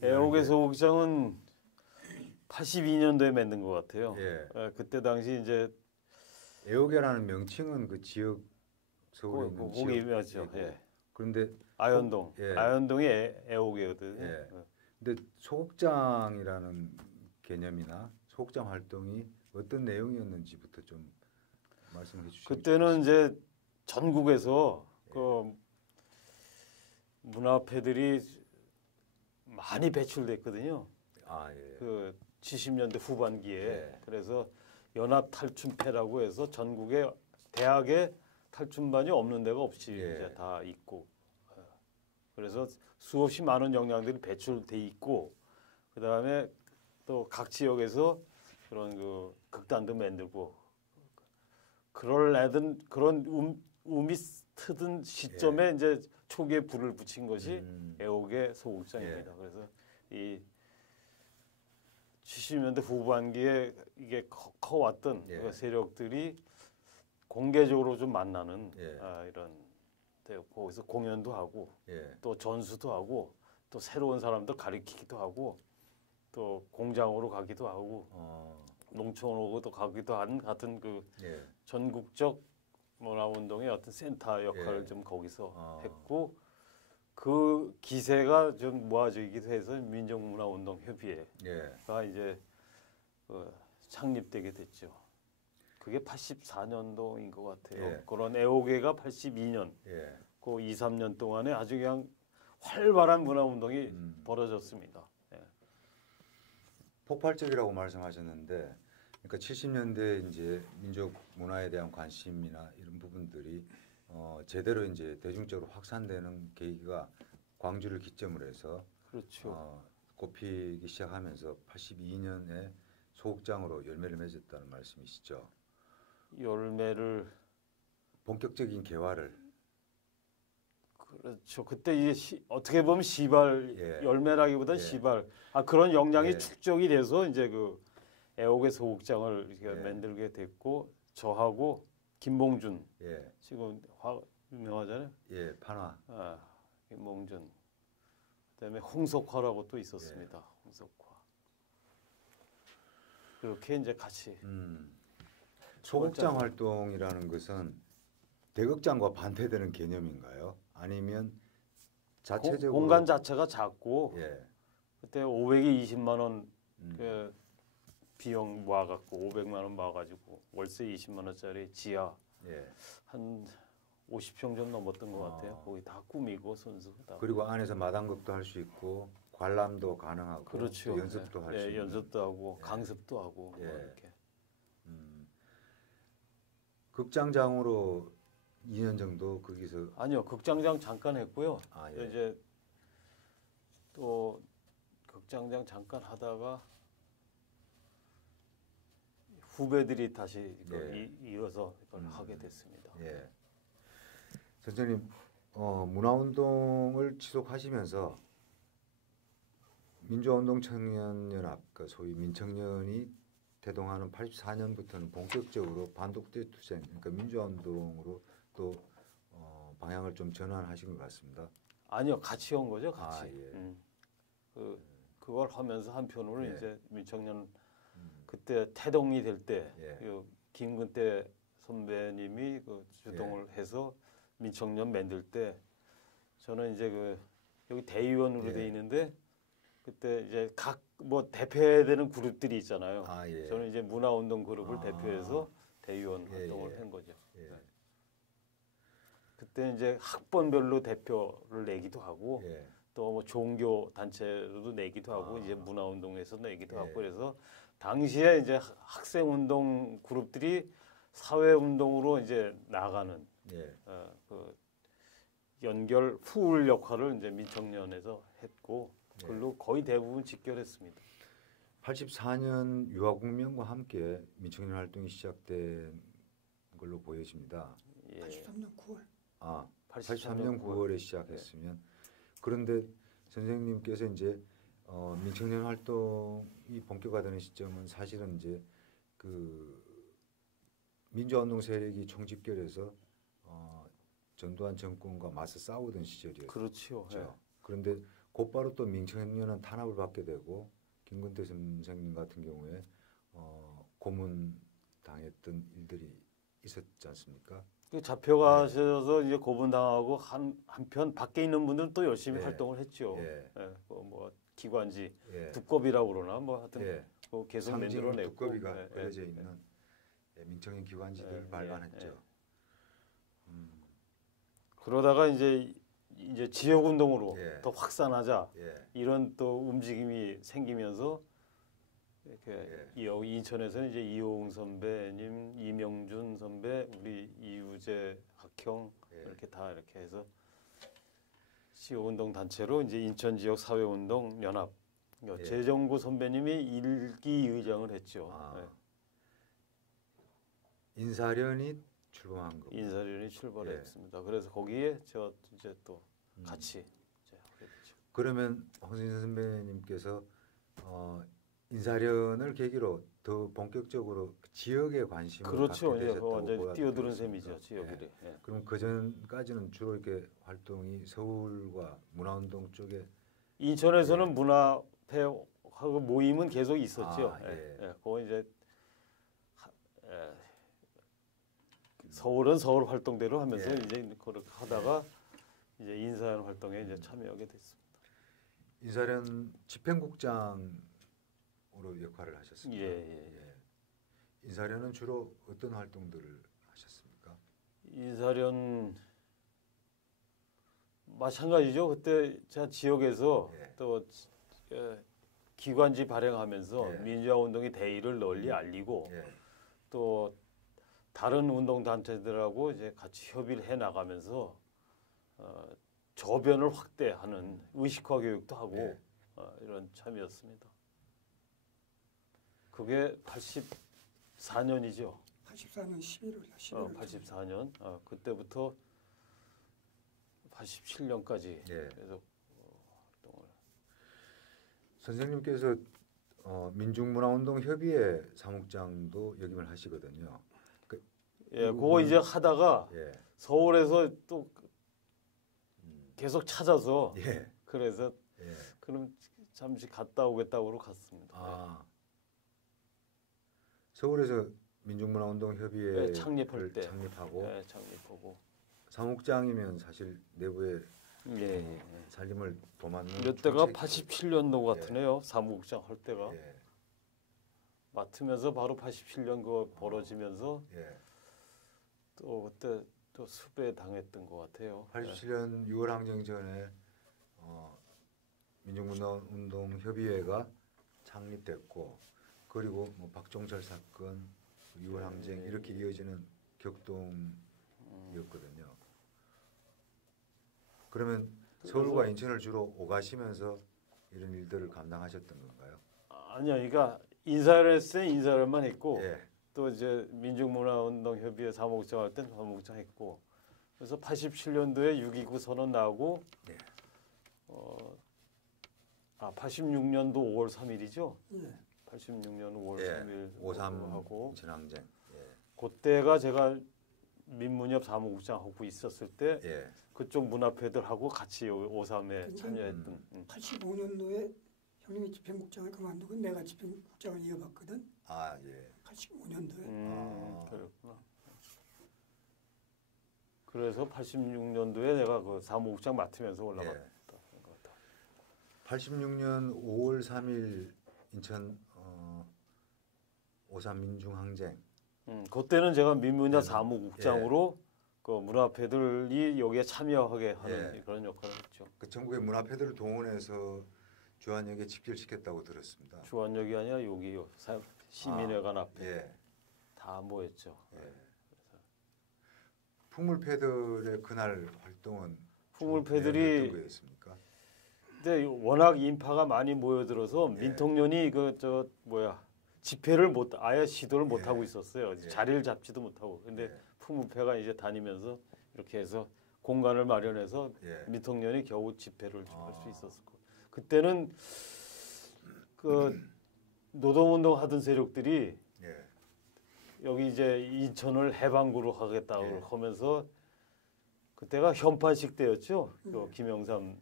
애옥의 소극장은 82년도에 만든 것 같아요. 예. 그때 당시 이제 애옥이라는 명칭은 그 지역 서울에 있는 거기 유명하죠. 지역이고. 예. 그런데 아현동. 예. 아현동이 애옥이거든요. 예. 근데 소극장이라는 개념이나 소극장 활동이 어떤 내용이었는지부터 좀 말씀해 주시면 그때는 이제 전국에서 예. 그 문화패들이 많이 배출됐거든요. 아 예. 그 70년대 후반기에. 예. 그래서 연합 탈춤패라고 해서 전국에 대학에 탈춤반이 없는 데가 없이 예. 이제 다 있고. 그래서 수없이 많은 역량들이 배출돼 있고, 그 다음에 또 각 지역에서 그런 그 극단도 만들고, 그럴 애든 그런 음이 트던 시점에 이제 초기에 불을 붙인 것이 애옥의 소극장입니다. 예. 그래서 이 70년대 후반기에 이게 커왔던 예. 그 세력들이 공개적으로 좀 만나는 예. 이런 거기서 공연도 하고 예. 또 전수도 하고 또 새로운 사람들 가르치기도 하고 또 공장으로 가기도 하고 농촌으로도 가기도 하는 같은 그 예. 전국적 문화운동의 어떤 센터 역할을 예. 좀 거기서 했고 그 기세가 좀 모아지기도 해서 민족문화운동협의회가 예. 이제 창립되게 됐죠. 그게 84년도인 것 같아요. 예. 그런 애호계가 82년, 예. 그 2, 3년 동안에 아주 그냥 활발한 문화운동이 벌어졌습니다. 예. 폭발적이라고 말씀하셨는데, 그러니까 70년대 이제 민족 문화에 대한 관심이나 이런 부분들이 제대로 이제 대중적으로 확산되는 계기가 광주를 기점으로 해서 그렇죠. 꽃피기 시작하면서 82년에 소극장으로 열매를 맺었다는 말씀이시죠. 열매를 본격적인 개화를. 그렇죠. 그때 이제 어떻게 보면 시발 예. 열매라기보다 예. 시발 그런 역량이 예. 축적이 돼서 이제 그 애옥의 소극장을 이렇게 예. 만들게 됐고 저하고 김봉준 예. 지금 유명하잖아요. 예. 판화. 김봉준 그다음에 홍석화라고 또 있었습니다. 예. 홍석화 그렇게 이제 같이 소극장 활동이라는 것은 대극장과 반대되는 개념인가요? 아니면 자체적으로 공간 자체가 작고 예. 그때 520만 원 그 비용 모아갖고 500만 원 모아가지고 월세 20만 원짜리 지하 예. 한 50평 좀 넘었던 것 같아요. 거기 다 꾸미고 선수 다. 그리고 안에서 마당극도 할 수 있고 관람도 가능하고 그렇죠. 또 연습도 할 수 있는 연습도 하고 예. 강습도 하고 예. 뭐 이렇게. 극장장으로 2년 정도 거기서 아니요, 극장장 잠깐 했고요. 예. 이제 또 극장장 잠깐 하다가 후배들이 다시 이걸 예. 이어서 이걸 하게 됐습니다. 예. 선생님 문화운동을 지속하시면서 민주화운동 청년연합, 그 소위 민청년이 대동하는 84년부터는 본격적으로 반독재 투쟁, 그러니까 민주화운동으로 또 방향을 좀 전환하신 것 같습니다. 아니요, 같이 온 거죠, 같이. 예. 그걸 하면서 한편으로 예. 이제 민청년 그때 태동이 될 때 예. 김근태 선배님이 그 주동을 해서 민청년 만들 때 저는 이제 그 여기 대의원으로 예. 돼 있는데 그때 이제 각 뭐 대표해야 되는 그룹들이 있잖아요. 예. 저는 이제 문화운동 그룹을 대표해서 대의원 예, 활동을 예. 한 거죠. 예. 그때 이제 학번별로 대표를 내기도 하고 예. 또 뭐 종교 단체로도 내기도 하고 이제 문화운동에서 내기도 예. 하고 그래서 당시에 이제 학생운동 그룹들이 사회운동으로 이제 나가는 예. 그 연결 후울 역할을 이제 민청년에서 했고 그걸로 거의 대부분 직결했습니다. 84년 유아공명과 함께 민청년 활동이 시작된 걸로 보여집니다. 예. 83년 9월. 아, 83년 83년 9월에 시작했으면 그런데 선생님께서 이제 민청년 활동이 본격화되는 시점은 사실은 이제 그 민주화운동 세력이 총집결해서 전두환 정권과 맞서 싸우던 시절이었죠. 그렇지요. 예. 그런데 곧바로 또 민청년은 탄압을 받게 되고 김근태 선생님 같은 경우에 고문당했던 일들이 있었지 않습니까? 그 잡혀가셔서 이제 고문당하고 한편 밖에 있는 분들은 또 열심히 예. 활동을 했죠. 예. 예. 뭐 기관지 예. 두꺼비라고 그러나 뭐 하여튼 예. 뭐 계속 상징 만들어내고 두꺼비가 예, 그려져 예, 있는 민청년 기관지들 예, 발간했죠. 예. 그러다가 이제 지역 운동으로 예. 더 확산하자 예. 이런 또 움직임이 생기면서 이렇게 예. 여기 인천에서는 이제 이호웅 선배님, 이명준 선배, 우리 이우재 학형 예. 이렇게 다 이렇게 해서 시호 운동 단체로 이제 인천 지역 사회 운동 연합 예. 재정구 선배님이 일기 의장을 했죠. 아. 인사련이 출범한 거. 인사련이 출발했습니다. 그래서 거기에 저 이제 또 같이 이제 하게 됐죠. 그러면 황선진 선배님께서 인사련을 계기로 더 본격적으로 지역에 관심을 그렇죠. 갖게 예, 되셨다고 완전히 보아도 뛰어드는 되겠습니까? 셈이죠. 지역들이. 예. 예. 그럼 그 전까지는 주로 이렇게 활동이 서울과 문화운동 쪽에 인천에서는 문화회하고 모임은 계속 있었죠. 아, 예. 예. 예. 그거 이제 서울은 서울 활동대로 하면서 예. 이제 그렇게 하다가 이제 인사연 활동에 이제 참여하게 됐습니다. 인사련 집행국장으로 역할을 하셨습니다. 예. 인사련은 주로 어떤 활동들을 하셨습니까? 인사련 마찬가지죠. 그때 제가 지역에서 예. 또 기관지 발행하면서 예. 민주화 운동의 대의를 널리 알리고 예. 또 다른 운동 단체들하고 이제 같이 협의를 해 나가면서 저변을 확대하는 의식화 교육도 하고 예. 이런 참이었습니다. 그게 84년이죠. 84년 11월 84년 그때부터 87년까지 예. 계속 활동을. 선생님께서 민중문화운동협의회 사무장도 역임을 하시거든요. 예, 그거 이제 하다가 예. 서울에서 또 계속 찾아서 예. 그래서 예. 그럼 잠시 갔다 오겠다고 갔습니다. 아. 서울에서 민중문화운동협의회 예, 창립할 때. 창립하고 예, 창립하고 사무장이면 사실 내부의 예. 살림을 도맡는 이때가 총책이고. 87년도 같으네요. 사무국장 할 때가 예. 맡으면서 바로 87년 그거 벌어지면서 예. 또 그때 또 수배 당했던 것 같아요. 87년 6월 항쟁 전에 민중문화운동협의회가 창립됐고 그리고 뭐 박종철 사건, 6월 항쟁 이렇게 이어지는 격동이었거든요. 그러면 서울과 인천을 주로 오가시면서 이런 일들을 감당하셨던 건가요? 아니요, 그러니까 인사를 했을 때 인사를만 했고 예. 또 이제 민중문화운동협의회 사무국장 할 땐 사무국장 했고 그래서 87년도에 6.29 선언 나오고 예. 86년도 5월 3일이죠. 예. 86년 5월 예. 3일 5.3 하고 인천 항쟁. 예. 그때가 제가 민문협 사무국장 하고 있었을 때 예. 그쪽 문화회들하고 같이 5.3에 참여했던. 85년도에 형님이 집행국장을 그만두고 내가 집행국장을 이어받거든. 아 예. 85년도에. 그렇구나. 그래서 86년도에 내가 그 사무국장 맡으면서 올라갔다. 예. 86년 5월 3일 인천 5.3 민중항쟁. 그때는 제가 민문협 사무국장으로 그 문화회들이 여기에 참여하게 하는 예. 그런 역할을 했죠. 그 전국의 문화회들을 동원해서 주한역에 집결시켰다고 들었습니다. 주한역이 아니라 여기요. 시민회관 앞에 예. 다 모였죠. 예. 풍물패들의 그날 활동은 풍물패들이 어떤 거였습니까? 근데 워낙 인파가 많이 모여들어서 예. 민통년이 집회를 아예 시도를 못 예. 하고 있었어요. 예. 자리를 잡지도 못하고. 근데 예. 풍무패가 이제 다니면서 이렇게 해서 공간을 마련해서 예. 민통년이 겨우 집회를 할 수 있었을 거예요. 그때는 그 노동운동 하던 세력들이 예. 여기 이제 인천을 해방구로 하겠다고 예. 하면서 그때가 현판식 때였죠. 그 김영삼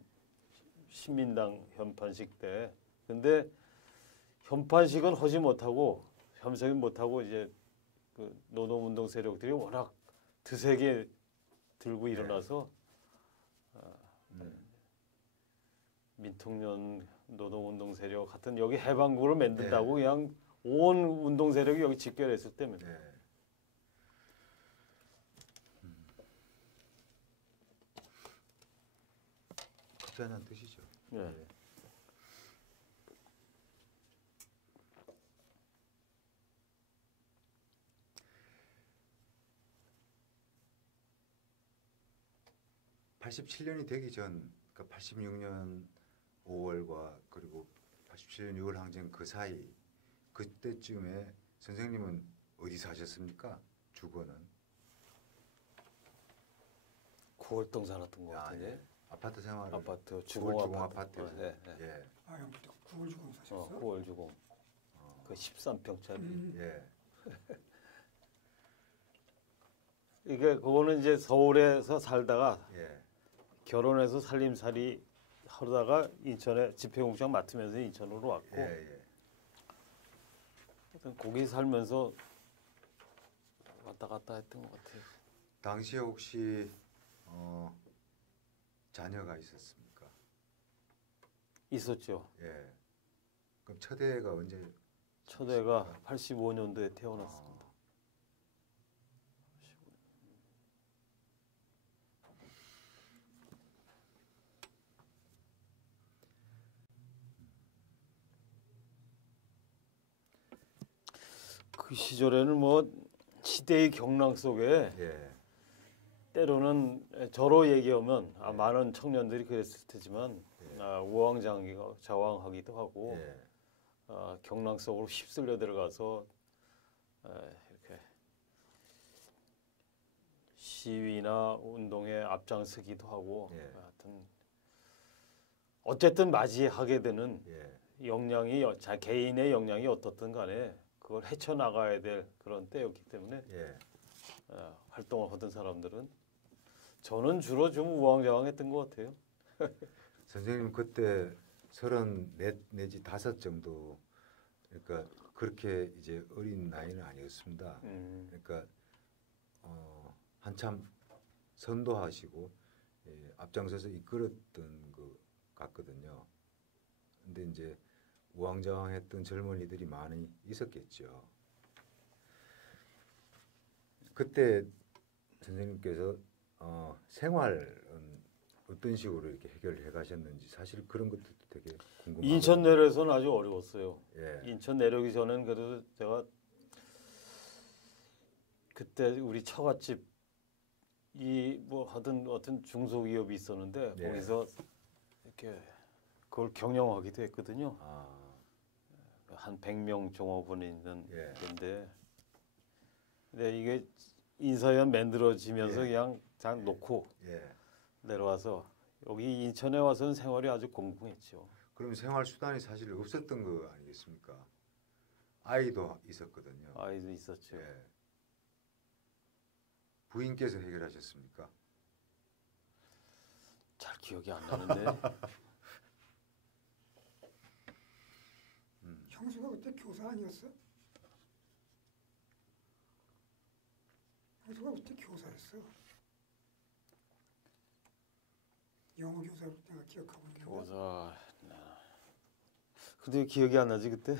신민당 현판식 때. 근데 현판식은 하지 못하고 현석이 못하고 이제 그 노동운동 세력들이 워낙 드세게 들고 일어나서 민통년 노동운동 세력 같은 여기 해방구를 만든다고 그냥 온 운동 세력이 여기 집결했을 때입니다. 예. 커피 한잔 드시죠. 예. 87년이 되기 전, 그러니까 86년 5월과 그리고 87년 6월 항쟁 그 사이 그때쯤에 선생님은 어디 사셨습니까? 주거는? 구월동 살았던 것 같은데. 예. 아파트 생활을 아파트 주공 주공 아파트에서. 네, 네. 예. 아, 형부터 9월 주공 사셨어? 9월 주공. 그 13평짜리. 예. 이게 그거는 이제 서울에서 살다가 예. 결혼해서 살림살이 하다가 인천에 집회공장 맡으면서 인천으로 왔고 예. 예. 하여튼 거기 살면서 왔다 갔다 했던 것 같아요. 당시에 혹시 자녀가 있었습니까? 있었죠. 예. 그럼 첫 애가 언제? 첫애가 85년도에 태어났습니다. 그 시절에는 뭐 시대의 경랑 속에 예. 때로는 저로 얘기하면 예. 많은 청년들이 그랬을 테지만 예. 우왕좌왕하기도 자왕하기도 하고 예. 경랑 속으로 휩쓸려 들어가서 이렇게 시위나 운동에 앞장서기도 하고 예. 하여튼 어쨌든 맞이하게 되는 예. 역량이 개인의 역량이 어떻든 간에 그걸 헤쳐나가야 될 그런 때였기 때문에 예. 활동을 하던 사람들은 저는 주로 좀 우왕좌왕했던 것 같아요. 선생님 그때 34 내지 5 정도, 그러니까 그렇게 이제 어린 나이는 아니었습니다. 그러니까 한참 선도하시고 앞장서서 이끌었던 것 같거든요. 근데 이제 우왕좌왕했던 젊은이들이 많이 있었겠죠. 그때 선생님께서 생활은 어떤 식으로 이렇게 해결해 가셨는지 사실 그런 것도 되게 궁금해요. 인천 내려서는 아주 어려웠어요. 예. 인천 내려기 전엔 그래도 제가 그때 우리 처갓집 이 뭐 하던 어떤 중소기업이 있었는데 예. 거기서 이렇게 그걸 경영하기도 했거든요. 한 100명 종업원이 있는 예. 데인데 근데 이게 인사위원 만들어지면서 예. 그냥 놓고 예. 내려와서 여기 인천에 와서는 생활이 아주 공공했죠. 그럼 생활 수단이 사실 없었던 거 아니겠습니까? 아이도 있었거든요. 아이도 있었죠. 예. 부인께서 해결하셨습니까? 잘 기억이 안 나는데 형수가 그때 교사 아니었어? 형수가 그때 교사였어. 영어 교사로 내가 기억하고 있는데. 교사. 근데 기억이 안 나지 그때.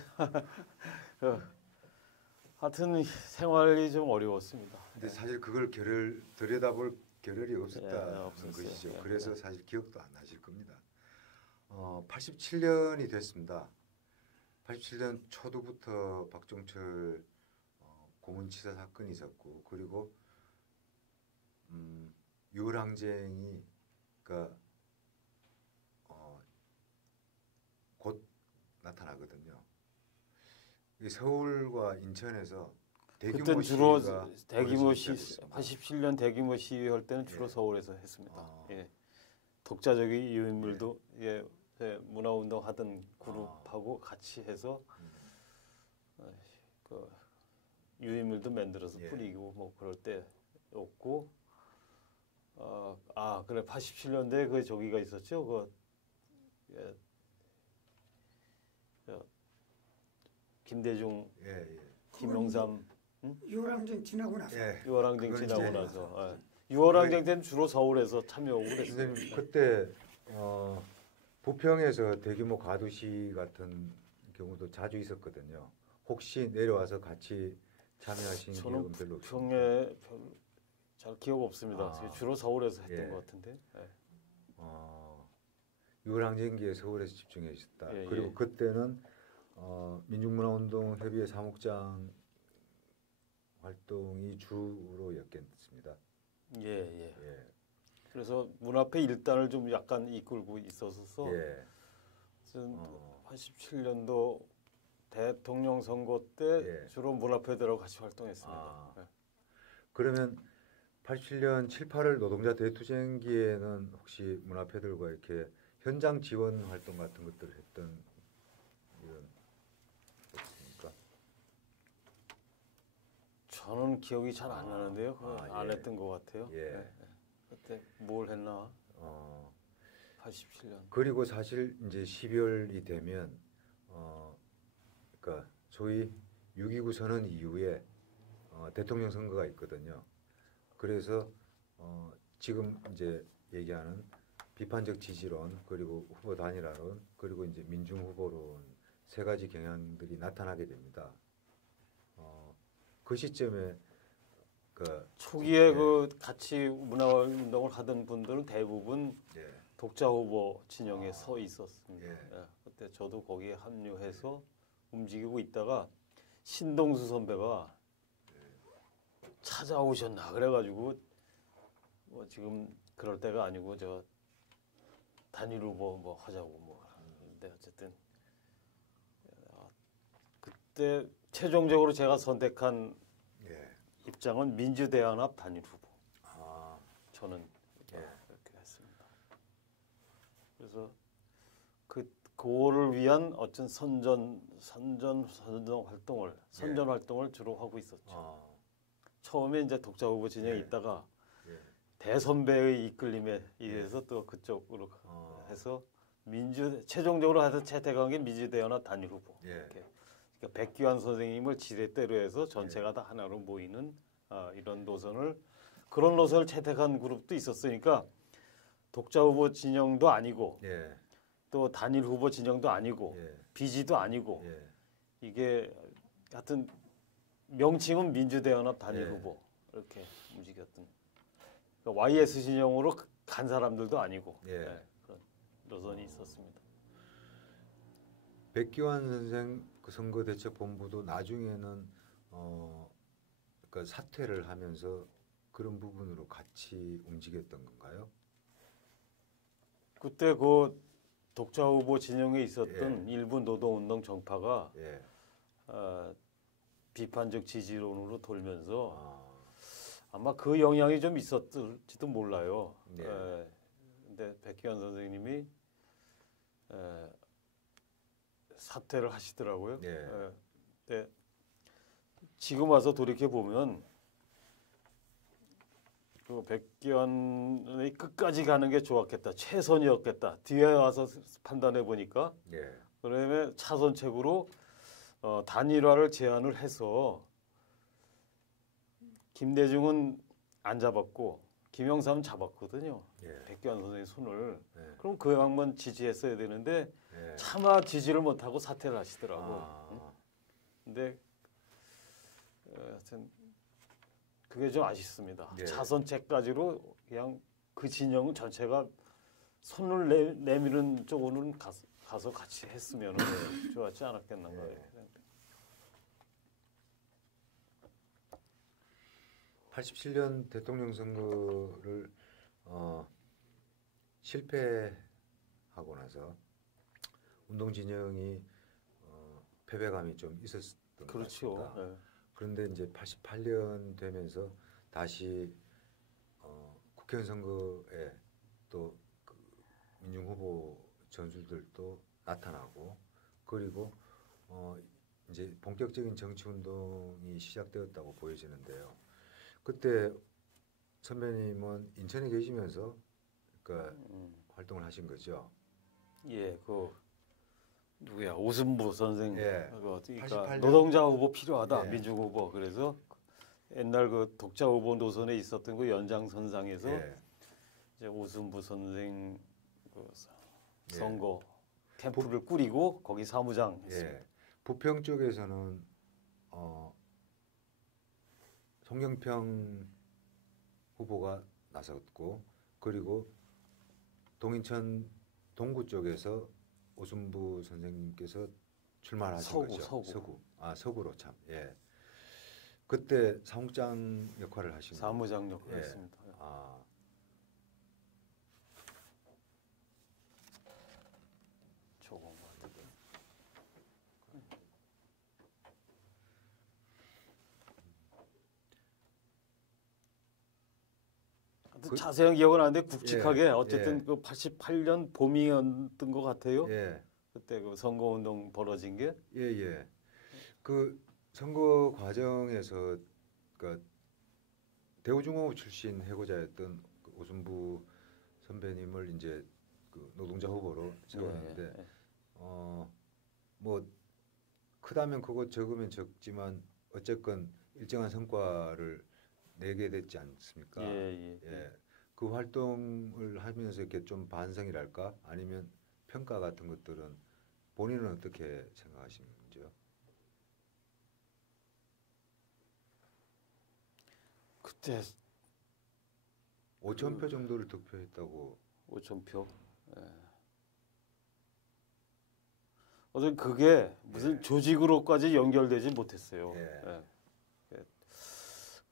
하여튼 생활이 좀 어려웠습니다. 근데 사실 그걸 들여다볼 겨를이 없었다는 없었어요. 것이죠. 예, 그래서 사실 기억도 안 나실 겁니다. 87년이 됐습니다. 87년 초도부터 박종철 고문치사 사건이 있었고 그리고 6월 항쟁이 그러니까 곧 나타나거든요. 이 서울과 인천에서 대규모 그때 주로 시위가 대규모 벌어진 시 때도 있습니다. 87년 대규모 시위할 때는 주로 예. 서울에서 했습니다. 아. 예. 독자적인 유인물도 예, 문화운동 하던 그룹하고 같이 해서 그 유인물도 만들어서 예. 뿌리고 뭐 그럴 때였고 그래 87년대 그 저기가 있었죠. 그 예, 김대중, 예, 예. 김영삼 유월항쟁 지나고 나서 예. 유월항쟁 그건 지나고 이제 나서 유월항쟁 때는 주로 서울에서 참여하고 그랬어요. 선생님 그때 부평에서 대규모 가두시 같은 경우도 자주 있었거든요. 혹시 내려와서 같이 참여하신 저는 기억은 별로 없습니다. 부평에 잘 기억 없습니다. 아. 주로 서울에서 했던 예. 것 같은데. 예. 유월항쟁기에 서울에서 집중해 있었다. 예, 그리고 예. 그때는 민중문화운동 협의회 사무장 활동이 주로였겠습니다. 예, 예. 예. 그래서 문 앞에 일단을 좀 약간 이끌고 있었어서 예. 87년도 대통령 선거 때 예. 주로 문 앞에들하고 같이 활동했습니다. 아. 예. 그러면 87년 7, 8월 노동자 대투쟁기에는 혹시 문화패들과 이렇게 현장 지원 활동 같은 것들을 했던 이런 없습니까? 저는 기억이 잘 안 나는데요. 안 예. 했던 것 같아요. 예. 예. 그때 뭘 했나? 어, 87년. 그리고 사실 이제 12월이 되면 그러니까 소위 6.29 선언 이후에 대통령 선거가 있거든요. 그래서 지금 이제 얘기하는 비판적 지지론 그리고 후보 단일화론 그리고 이제 민중 후보론 세 가지 경향들이 나타나게 됩니다. 그 시점에 초기에 예. 그 같이 문화운동을 하던 분들은 대부분 예. 독자 후보 진영에 서 있었습니다. 예. 예. 그때 저도 거기에 합류해서 움직이고 있다가 신동수 선배가 찾아오셨나 그래가지고 뭐 지금 그럴 때가 아니고 저 단일 후보 뭐 하자고 뭐 하는데 어쨌든 그때 최종적으로 제가 선택한 예. 입장은 민주대연합 단일 후보. 아, 저는 예. 이렇게 했습니다. 그래서 그거를 위한 어떤 선전 활동을 주로 하고 있었죠. 처음에 이제 독자 후보 진영에 예. 있다가 예. 대선배의 이끌림에 의해서 또 그쪽으로 해서 최종적으로 하여튼 채택한 게 민주대연합 단일 후보. 예. 이렇게. 그러니까 백기환 선생님을 지렛대로 해서 전체가 다 하나로 모이는 이런 그런 노선을 채택한 그룹도 있었으니까 독자 후보 진영도 아니고 예. 또 단일 후보 진영도 아니고 예. 비지도 아니고 예. 이게 하여튼 명칭은 민주대연합 단일 예. 후보 이렇게 움직였던 그러니까 YS 진영으로 간 사람들도 아니고 예. 그런 노선이 있었습니다. 백기환 선생 그 선거대책본부도 나중에는 그러니까 사퇴를 하면서 그런 부분으로 같이 움직였던 건가요? 그때 그 독자 후보 진영에 있었던 일부 노동운동 정파가 예. 비판적 지지론으로 돌면서 아마 그 영향이 좀 있었을지도 몰라요. 네. 근데 백기환 선생님이 사퇴를 하시더라고요. 네. 근데 지금 와서 돌이켜 보면 그 백기환이 끝까지 가는 게 좋았겠다, 최선이었겠다. 뒤에 와서 판단해 보니까 예. 그다음에 차선책으로 단일화를 제안을 해서 김대중은 안 잡았고 김영삼은 잡았거든요. 예. 백기환 선생님 손을. 예. 그럼 그 양반 지지했어야 되는데 예. 차마 지지를 못하고 사퇴를 하시더라고. 근데 하여튼 그게 좀 아쉽습니다. 예. 차선책까지로 그냥 그 진영 전체가 손을 내미는 쪽으로는 가서 같이 했으면 좋았지 않았겠는가. 예. 87년 대통령 선거를 실패하고 나서 운동 진영이 패배감이 좀 있었던 것 그렇죠. 같습니다. 예. 그런데 이제 88년 되면서 다시 국회의원 선거에 또그 민중 후보 전술들도 나타나고 그리고 이제 본격적인 정치 운동이 시작되었다고 보여지는데요. 그때 선배님은 인천에 계시면서 그러니까 활동을 하신 거죠. 예, 그 누구야 오순부 선생 예. 그러니까 88년. 노동자 후보 필요하다 예. 민중 후보 그래서 옛날 그 독자 후보 노선에 있었던 그 연장선상에서 예. 이제 오순부 선생 그 예. 선거 캠프를 꾸리고 거기 사무장 했습니다. 예. 부평 쪽에서는 송경평 후보가 나섰고 그리고 동인천 동구 쪽에서 오순부 선생님께서 출마를 하신 서구, 거죠. 서구. 서구로 참. 예. 그때 사무장 역할을 하신 거예요. 사무장 역을 예. 했습니다. 아. 조금 자세한 기억은 안 나는데 굵직하게 예, 어쨌든 예. 그 88년 봄이었던 것 같아요. 예. 그때 그 선거운동 벌어진 게 예, 예. 그 선거 과정에서 그 대우중공업 출신 해고자였던 그 오순부 선배님을 이제 그 노동자 후보로 세웠는데 예. 뭐 크다면 크고 적으면 적지만 어쨌건 일정한 성과를 내게 됐지 않습니까? 예. 예. 그 활동을 하면서 이렇게 좀 반성이랄까 아니면 평가 같은 것들은 본인은 어떻게 생각하시는지요? 그때 5천 표 정도를 득표했다고. 5,000표. 예. 어떤 그게 무슨 예. 조직으로까지 연결되지 못했어요. 예. 예.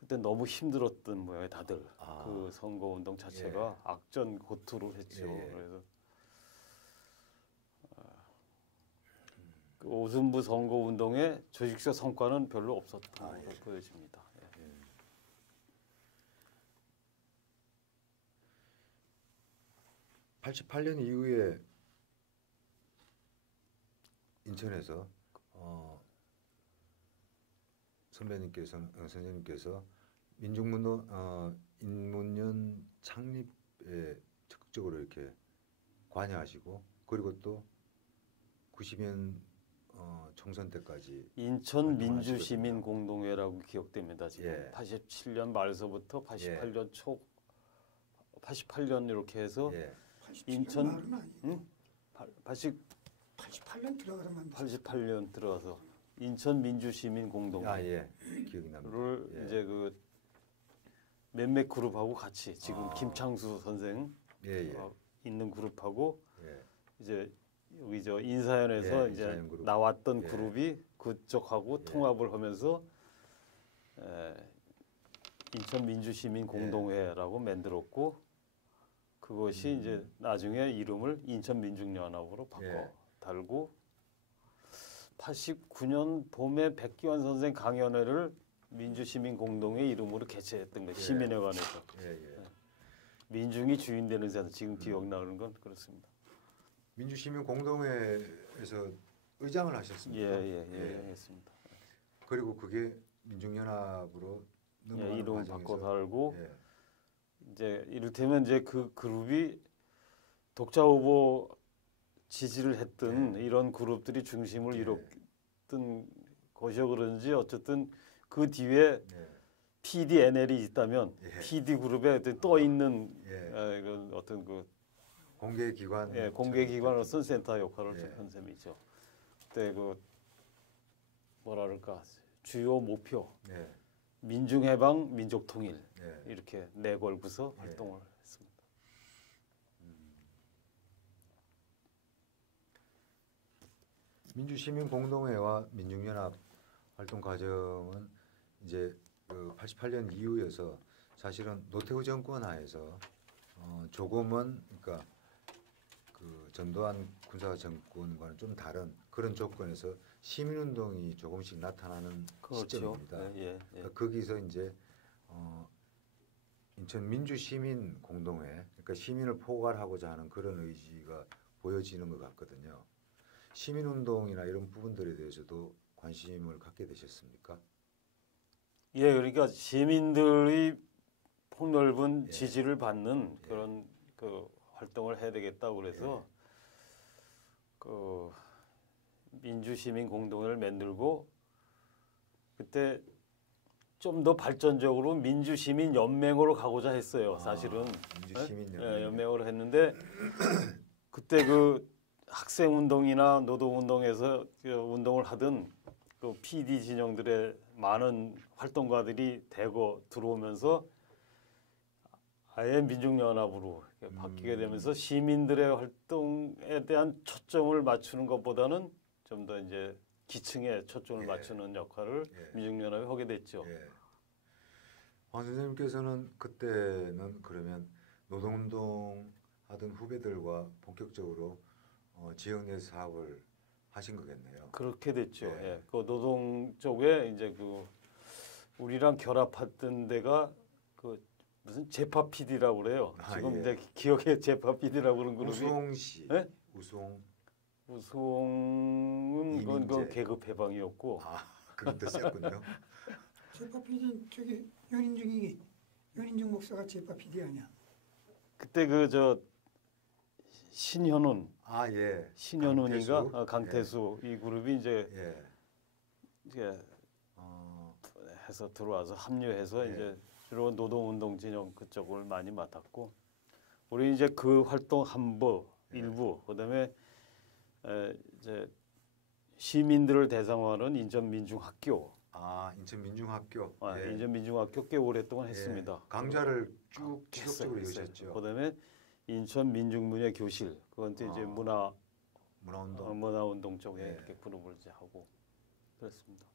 그때 너무 힘들었던 모양이 다들 아. 그 선거운동 자체가 악전고투를 했죠. 예. 그래서 그 오순부 선거운동의 조직적 성과는 별로 없었다고 아, 예. 보여집니다. 예. 88년 이후에 인천에서 선생님께서 민중문도 인문연 창립에 적극적으로 이렇게 관여하시고 그리고 또 90년 총선 때까지 인천 활동을 민주시민공동회라고 기억됩니다. 지금 예. 87년 말서부터 88년 초 88년 이렇게 해서 예. 87년 인천- 말은 아니고 88년 들어가면 88년 들어가서 인천 민주시민공동회를 예. 기억이 납니다. 예. 이제 그 몇몇 그룹하고 같이 지금 아. 김창수 선생 예. 있는 그룹하고 예. 이제 여기 저 인사연에서 예, 이제 인사연 그룹. 나왔던 예. 그룹이 그쪽하고 예. 통합을 하면서 인천 민주시민 공동회라고 만들었고 그것이 이제 나중에 이름을 인천 민중연합으로 바꿔 예. 달고 89년 봄에 백기환 선생 강연회를 민주시민 공동회 이름으로 개최했던 거예요. 예. 시민회관에서. 예. 민중이 주인 되는 세상 지금 기억나는 건 그렇습니다. 민주시민 공동회에서 의장을 하셨습니다. 예, 했습니다. 그리고 그게 민중연합으로 넘어가는 이름을 과정에서 바꿔 달고 예. 이제 이를테면 이제 그 그룹이 독자 후보 지지를 했던 이런 그룹들이 중심을 예. 이뤘던 것이어 그런지 어쨌든 그 뒤에 예. PDNL이 있다면 예. PD 그룹에 떠 있는 예. 이런 어떤 그 공개기관 공개기관으로서 센터 역할을 예. 한 셈이 있죠. 그때 그 뭐라 그럴까 주요 목표 예. 민중해방, 민족통일 예. 이렇게 네 걸고서 예. 활동을 했습니다. 민주시민공동회와 민중연합 활동 과정은 이제 그 88년 이후여서 사실은 노태우 정권 하에서 조금은 그러니까 그 전두환 군사 정권과는 좀 다른 그런 그런 조건에서 시민운동이 조금씩 나타나는 그렇죠. 시점입니다. 예, 예. 그러니까 거기서 이제 인천 민주시민 공동회, 그러니까 시민을 포괄하고자 하는 그런 의지가 보여지는 것 같거든요. 시민운동이나 이런 부분들에 대해서도 관심을 갖게 되셨습니까? 예, 그러니까 시민들이 폭넓은 예. 지지를 받는 예. 그런 그 활동을 해야 되겠다고 그래서 예. 그 민주시민 공동회를 만들고 그때 좀 더 발전적으로 민주시민 연맹으로 가고자 했어요. 사실은 민주시민 예, 연맹으로 했는데 그때 그 학생 운동이나 노동 운동에서 그 운동을 하던 그 PD 진영들의 많은 활동가들이 대거 들어오면서 아예 민중연합으로 이렇게 바뀌게 되면서 시민들의 활동에 대한 초점을 맞추는 것보다는 좀 더 이제 기층에 초점을 예. 맞추는 역할을 예. 민중연합이 하게 됐죠. 예. 황 선생님께서는 그때는 그러면 노동운동 하던 후배들과 본격적으로 지역 내 사업을 하신 거겠네요. 그렇게 됐죠. 예. 예. 그 노동 쪽에 이제 그 우리랑 결합했던 데가 그 무슨 제파 PD라고 그래요. 아, 지금 예. 내 기억에 제파 PD라고 그런 그룹이 우수홍 씨, 예? 우수홍은 그건 이민재. 계급 해방이었고 그건 더 셌군요. 제파 PD 저기 연인중 목사가 제파 PD 아니야? 그때 그 저 신현훈 예. 신현훈이가 강태수. 강태수 이 그룹이 이제 예. 이제 어, 해서 들어와서 합류해서 예. 이제 주로 노동운동 진영 그쪽을 많이 맡았고 우리 이제 그 활동 한부 예. 일부 그다음에 이제 시민들을 대상으로 하는 인천민중학교 인천민중학교. 인천민중학교 꽤 오랫동안 예. 했습니다. 강좌를 쭉 지속적으로 했어요. 이으셨죠. 그다음에 인천민중문예교실 그건 또 이제 문화운동. 문화운동 쪽에 예. 이렇게 그룹을 이제 하고 그랬습니다.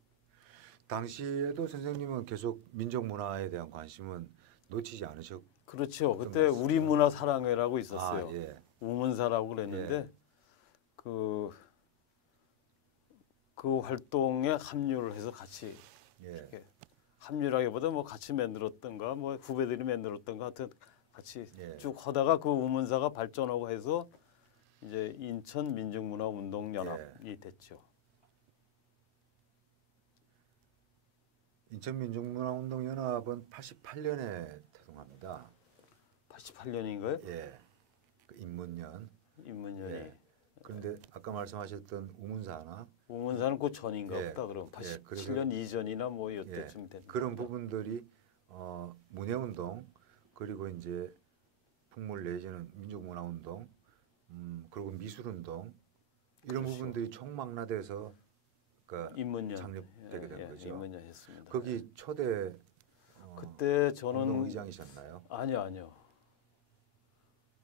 당시에도 선생님은 계속 민족 문화에 대한 관심은 놓치지 않으셨고. 그렇죠. 어떤 그때 말씀이세요? 우리 문화 사랑회라고 있었어요. 예. 우문사라고 그랬는데 예. 그 활동에 합류를 해서 같이 예. 합류라기보다 뭐 같이 만들었던가 뭐 후배들이 만들었던가 하여튼 같이 예. 쭉 하다가 그 우문사가 발전하고 해서 이제 인천 민중문화운동연합이 됐죠. 인천민중문화운동연합은 88년에 태동합니다. 88년인가요? 예. 그 입문년. 입문년이. 예. 그런데 아까 말씀하셨던 우문사나 우문사는 그 전인가 예. 보다. 그럼 예, 87년 이전이나 뭐 이때쯤 됐. 그런 부분들이 문예운동 그리고 이제 풍물 내지는 민족문화운동 그리고 미술운동 이런 그렇죠. 부분들이 총망라돼서 그러니까 입문년 창립되게 된 거죠. 입문년 했습니다. 거기 초대 그때 저는 공동의장이셨나요? 아니요.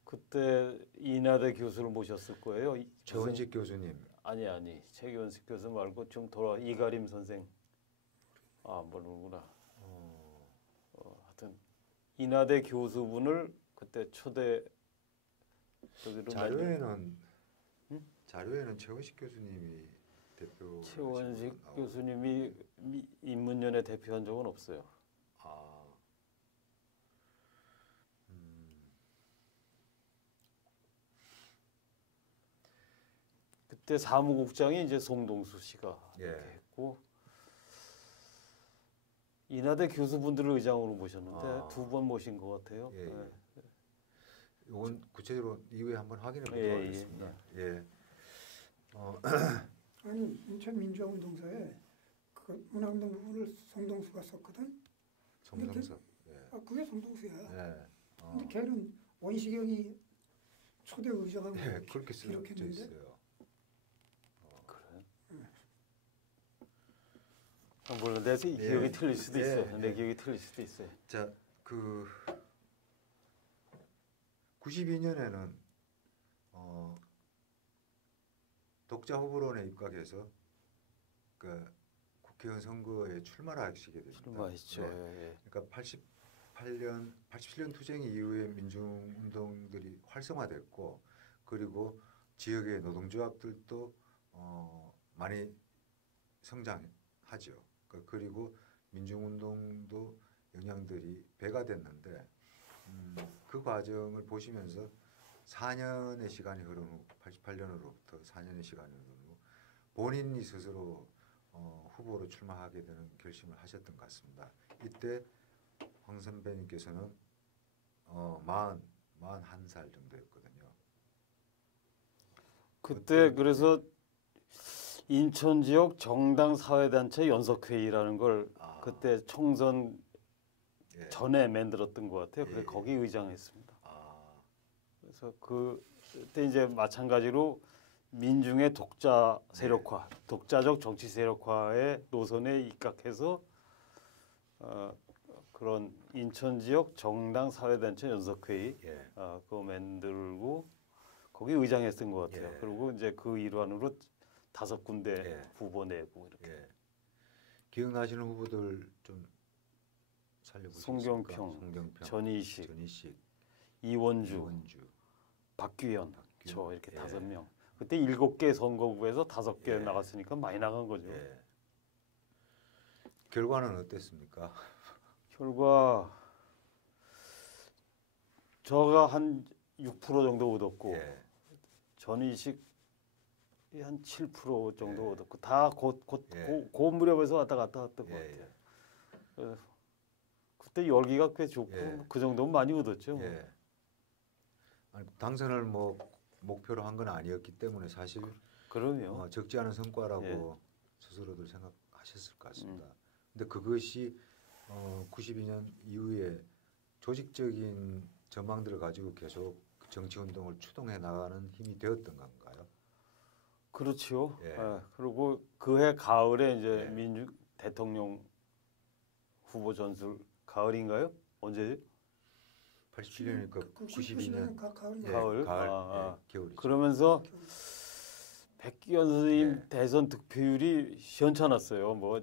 그때 이나대 교수를 모셨을 거예요. 최원식 교수님. 아니 최원식 교수 말고 좀 돌아 이가림 선생. 모르는구나. 하여튼 이나대 교수분을 그때 초대 자료에는 최원식 교수님이 대표. 최원식 교수님이 입문년에 대표한 적은 없어요. 그때 사무국장이 이제 송동수 씨가 예. 이렇게 했고 이나대 교수분들을 의장으로 모셨는데 2번 모신 것 같아요. 예, 예. 네. 이건 구체적으로 이후에 한번 확인해 보도록 예, 하겠습니다. 예. 아니 인천 민주화운동사에 그 문화운동 부분을 송동수가 썼거든. 송성석. 예. 그게 송동수야. 예. 근데 걔는 원시경이 초대 의장하고 네, 그렇게 쓰여져 기록했는데 있어요. 그래. 물론 내 기억이 틀릴 수도 예, 있어요. 내 예. 기억이 틀릴 수도 있어요. 자, 92년에는 독자 후보론에 입각해서 그 국회의원 선거에 출마를 하시게 됩니다. 출마했죠. 네. 예. 그러니까 87년 투쟁 이후에 민중운동들이 활성화됐고 그리고 지역의 노동조합들도 많이 성장하죠. 그리고 민중운동도 영향들이 배가 됐는데 그 과정을 보시면서 4년의 시간이 흐른 후 88년으로부터 4년의 시간이 흐른 후 본인이 스스로 후보로 출마하게 되는 결심을 하셨던 것 같습니다. 이때 황 선배님께서는 41살 정도였거든요. 그때 그래서 인천 지역 정당 사회단체 연석회의라는 걸 그때 총선 예. 전에 만들었던 것 같아요. 그래서 예. 거기 의장했습니다. 아, 그래서 그때 이제 마찬가지로 민중의 독자 세력화, 독자적 정치 세력화의 노선에 입각해서 그런 인천 지역 정당 사회단체 연석회의 예. 그거 만들고 거기 의장했던 것 같아요. 예. 그리고 이제 그 일환으로 5군데 예. 후보 내고 이렇게. 예. 기억나시는 후보들 좀 살려보시겠습니까? 송경평, 전희식, 전희식, 이원주, 박규현, 저 이렇게 5명. 그때 7개 선거구에서 5개 나갔으니까 많이 나간 거죠. 예. 결과는 어땠습니까? 결과 저가 한 6% 정도 얻었고 예. 전희식 한 7% 정도 예. 얻었고 다 그 무렵에서 왔다 갔다 했던 것 예. 같아요. 그래서 그때 열기가 꽤 좋고 예. 그 정도면 많이 얻었죠. 예. 아니, 당선을 뭐 목표로 한 건 아니었기 때문에 사실 그럼요. 적지 않은 성과라고 예. 스스로들 생각하셨을 것 같습니다. 근데 그것이 92년 이후에 조직적인 전망들을 가지고 계속 정치 운동을 추동해 나가는 힘이 되었던 건가요? 그렇지요. 예. 그리고 그해 가을에 이제 예. 민주 대통령 후보 전술 가을인가요? 언제지? 87년이니까 92년 92년 가을 가을? 가을, 겨울이죠. 그러면서 백기현 선생님 예. 대선 득표율이 시원찮았어요. 뭐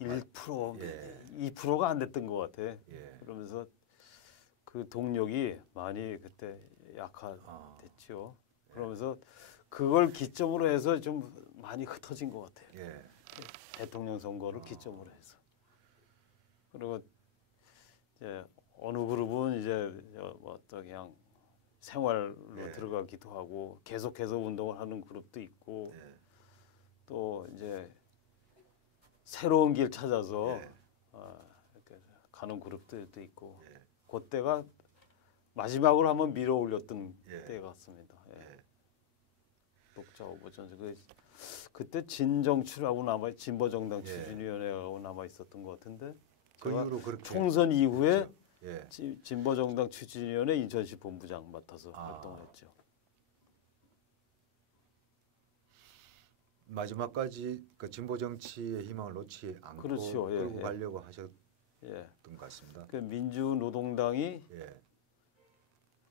1%, 예. 2%가 안 됐던 것 같아. 예. 그러면서 그 동력이 많이 그때 아. 약화됐죠. 그러면서 그걸 기점으로 해서 좀 많이 흩어진 것 같아요. 예. 대통령 선거를 기점으로 해서. 그리고 이제 어느 그룹은 이제 뭐 어떤 그냥 생활로 예. 들어가기도 하고 계속해서 운동을 하는 그룹도 있고 예. 또 이제 새로운 길 찾아서 예. 이렇게 가는 그룹들도 있고 예. 그때가 마지막으로 한번 밀어 올렸던 예. 때 같습니다. 예. 예. 독자 후보 전수 그때 진정추라고 남아 진보정당 예. 추진위원회하고 남아 있었던 것 같은데 그 제가 이후로 그렇게 총선 이후에 됐죠. 예. 진보정당 추진위원회 인천시 본부장 맡아서 아. 활동을 했죠. 마지막까지 그 진보 정치의 희망을 놓지 않고 그렇죠. 예, 끌고 예. 가려고 하셨던 예. 것 같습니다. 그 민주노동당이 예.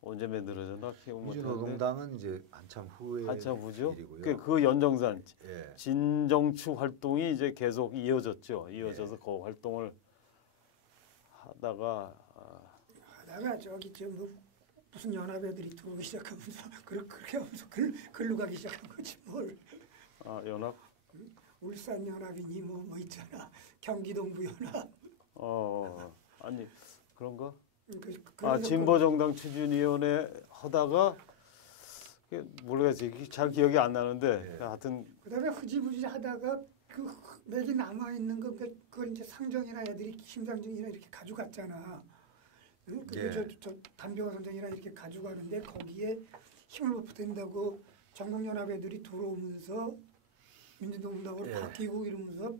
언제 만들어졌나 기억 못 하는데 민주노동당은 이제 한참 후에 한참 후죠. 일이고요. 그 연정산 예. 진정추 활동이 이제 계속 이어졌죠. 이어져서 그 활동을 하다가 하다가 저기 뭐 무슨 연합애들이 들어오기 시작하면서 그렇게 하면서 글로 가기 시작한 거지 뭘. 연합 울산 연합이니 뭐 있잖아. 경기동부 연합. 아니 그런가? 그런 진보정당 추진위원회 하다가 모르겠어요. 잘 기억이 안 나는데 예. 그 하여튼 그다음에 흐지부지 하다가 그 맥이 남아 있는 거 그걸 이제 상정이나 애들이 심상정이나 이렇게 가져갔잖아. 응? 예. 저 담병호 선생이나 이렇게 가져가는데 거기에 힘을 못 된다고 정강연합 애들이 들어오면서 민주노동당으로 예. 바뀌고 이러면서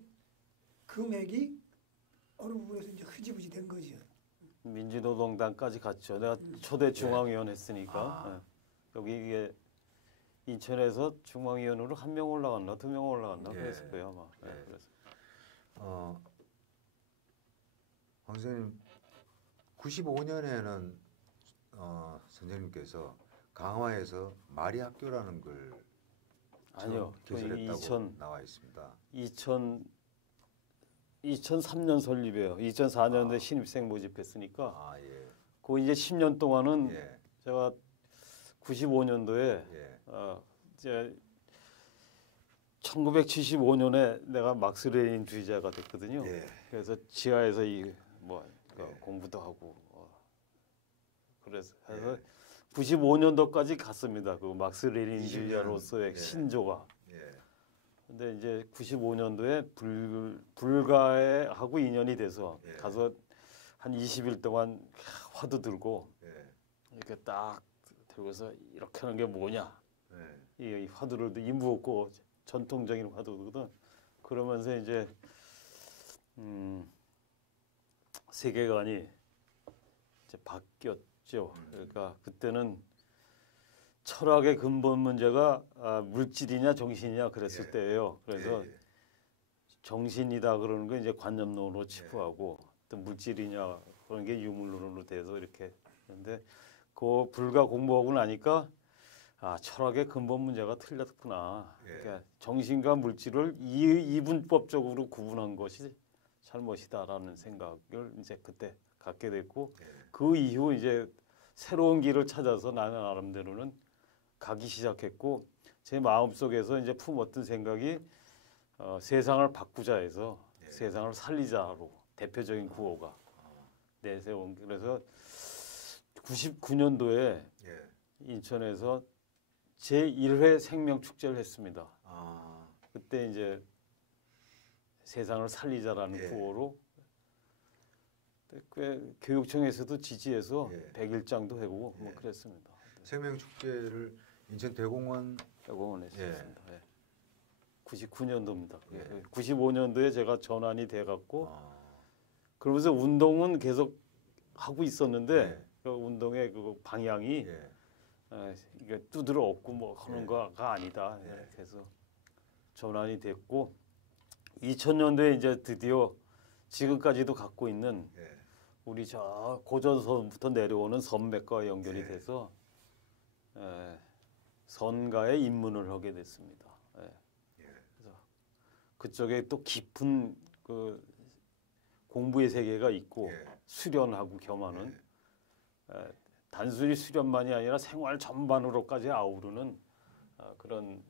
그 맥이 어느 부분에서 이제 흐지부지 된 거죠. 민주노동당까지 갔죠. 내가 초대 중앙위원 했으니까 여기 이게 인천에서 중앙위원으로 1명 올라갔나 2명 올라갔나 예. 그랬을 거예요 아마. 예. 그래서 황 선생님 95년에는 선생님께서 강화에서 마리 학교라는 걸 아니요. 개설했다고 나와 있습니다. 2003년 설립이에요. 2004년도에 신입생 모집했으니까 예. 그 이제 10년 동안은 예. 제가 95년도에 예. 이제 1975년에 내가 막스 레닌주의자가 됐거든요. 예. 그래서 지하에서 뭐 예. 공부도 하고 그래서 95년도까지 갔습니다. 그 막스 레닌주의자로서의 20년. 예. 신조가. 예. 근데 이제 95년도에 불가하고 인연이 돼서 예. 가서 한 20일 동안 화두 들고 예. 이렇게 딱 들고서 이렇게 하는 게 뭐냐. 예. 이 화두를 임무 없고 전통적인 화두거든. 그러면서 이제 세계관이 이제 바뀌었죠. 그러니까 그때는 철학의 근본 문제가 물질이냐 정신이냐 그랬을 예. 때예요. 그래서 예. 정신이다 그러는 건 이제 관념론으로 치부하고 또 물질이냐 그런 게 유물론으로 돼서 이렇게 했는데 그 불가 공부하고 나니까 철학의 근본 문제가 틀렸구나. 예. 그러니까 정신과 물질을 이분법적으로 구분한 것이 잘못이다라는 생각을 이제 그때 갖게 됐고 예. 그 이후 이제 새로운 길을 찾아서 나는 나름대로는 가기 시작했고 제 마음속에서 이제 품었던 생각이 세상을 바꾸자 해서 예. 세상을 살리자로 대표적인 구호가 내세운 그래서 99년도에 예. 인천에서 제1회 생명축제를 했습니다. 그때 이제 세상을 살리자라는 예. 구호로 꽤 교육청에서도 지지해서 예. 100일장도 하고 뭐 예. 그랬습니다. 생명 축제를 인천 대공원 대공원에 했습니다. 예. 99년도입니다. 예. 95년도에 제가 전환이 돼갖고 아. 그러면서 운동은 계속 하고 있었는데 예. 그 운동의 그 방향이 예. 이게 두드러 엎고 뭐 하는 예. 거가 아니다. 예. 그래서 전환이 됐고 2000년도에 이제 드디어 지금까지도 갖고 있는 예. 우리 저 고전서부터 내려오는 선맥과 연결이 예. 돼서 선가에 입문을 하게 됐습니다. 그래서 그쪽에 또 깊은 그 공부의 세계가 있고 예. 수련하고 겸하는 단순히 수련만이 아니라 생활 전반으로까지 아우르는 그런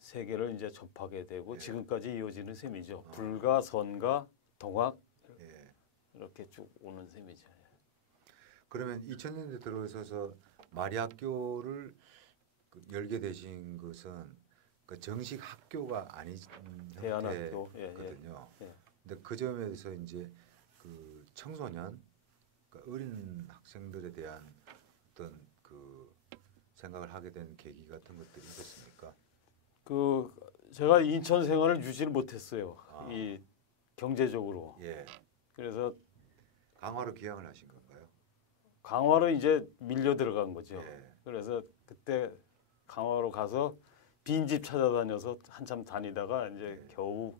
세계를 이제 접하게 되고 예. 지금까지 이어지는 셈이죠. 불가, 선가, 동학 예. 이렇게 쭉 오는 셈이죠. 그러면 2000년대 들어서서 마리학교를 열게 되신 것은 그 정식 학교가 아닌 대안학교, 형태거든요. 예. 근데 그 점에서 이제 그 청소년, 그러니까 어린 학생들에 대한 어떤 그 생각을 하게 된 계기 같은 것들이 있었습니까? 그 제가 인천 생활을 유지를 못했어요. 아. 이 경제적으로. 예. 그래서 강화로 기항을 하신 건가요? 강화로 이제 밀려 들어간 거죠. 예. 그래서 그때 강화로 가서 빈집 찾아다녀서 한참 다니다가 이제 예. 겨우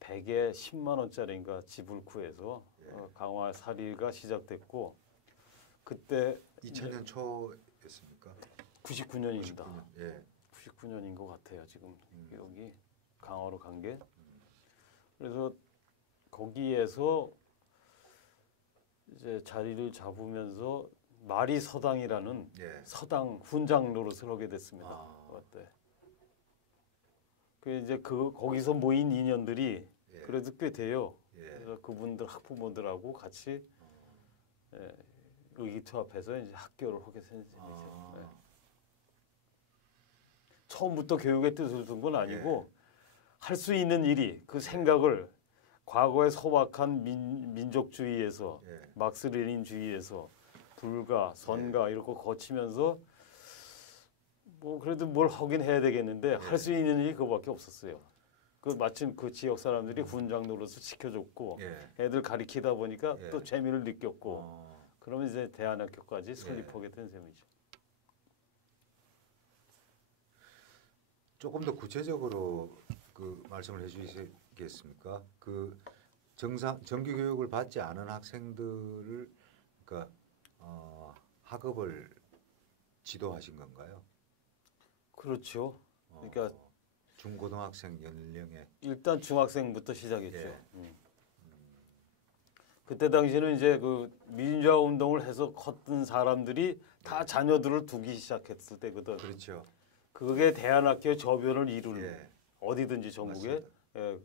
100에 10만 원짜리인가 집을 구해서 예. 강화 살이가 시작됐고 그때 2000년 초였습니까? 99년입니다. 99년. 예. 99년인 것 같아요. 지금 여기 강화로 간 게. 그래서 거기에서 이제 자리를 잡으면서 마리 서당이라는 예. 서당 훈장 노릇을 하게 됐습니다. 아. 그때. 그 이제 거기서 모인 인연들이 예. 그래도 꽤 돼요. 예. 그래서 그분들 학부모들하고 같이 의기투합해서 이제 학교를 하게 된 셈이죠. 아. 처음부터 교육의 뜻을 둔 건 아니고 예. 할 수 있는 일이 그 생각을 과거의 소박한 민족주의에서 예. 막스 레닌주의에서 불가, 선가 이런 거 거치면서 뭐 그래도 뭘 하긴 해야 되겠는데 할 수 있는 일이 그거밖에 없었어요. 그 마침 그 지역 사람들이 훈장 노릇을 시켜줬고 예. 애들 가리키다 보니까 예. 또 재미를 느꼈고 어. 그러면 이제 대안학교까지 설립하게 된 셈이죠. 조금 더 구체적으로 그 말씀을 해주시겠습니까? 그 정규 교육을 받지 않은 학생들을 그러니까 학업을 지도하신 건가요? 그렇죠. 그러니까 중고등학생 연령에 일단 중학생부터 시작했죠. 예. 그때 당시에는 이제 그 민주화 운동을 해서 컸던 사람들이 다 자녀들을 두기 시작했을 때거든. 그렇죠. 그게 대안학교 저변을 이루는 예. 어디든지 전국에 맞습니다. 예,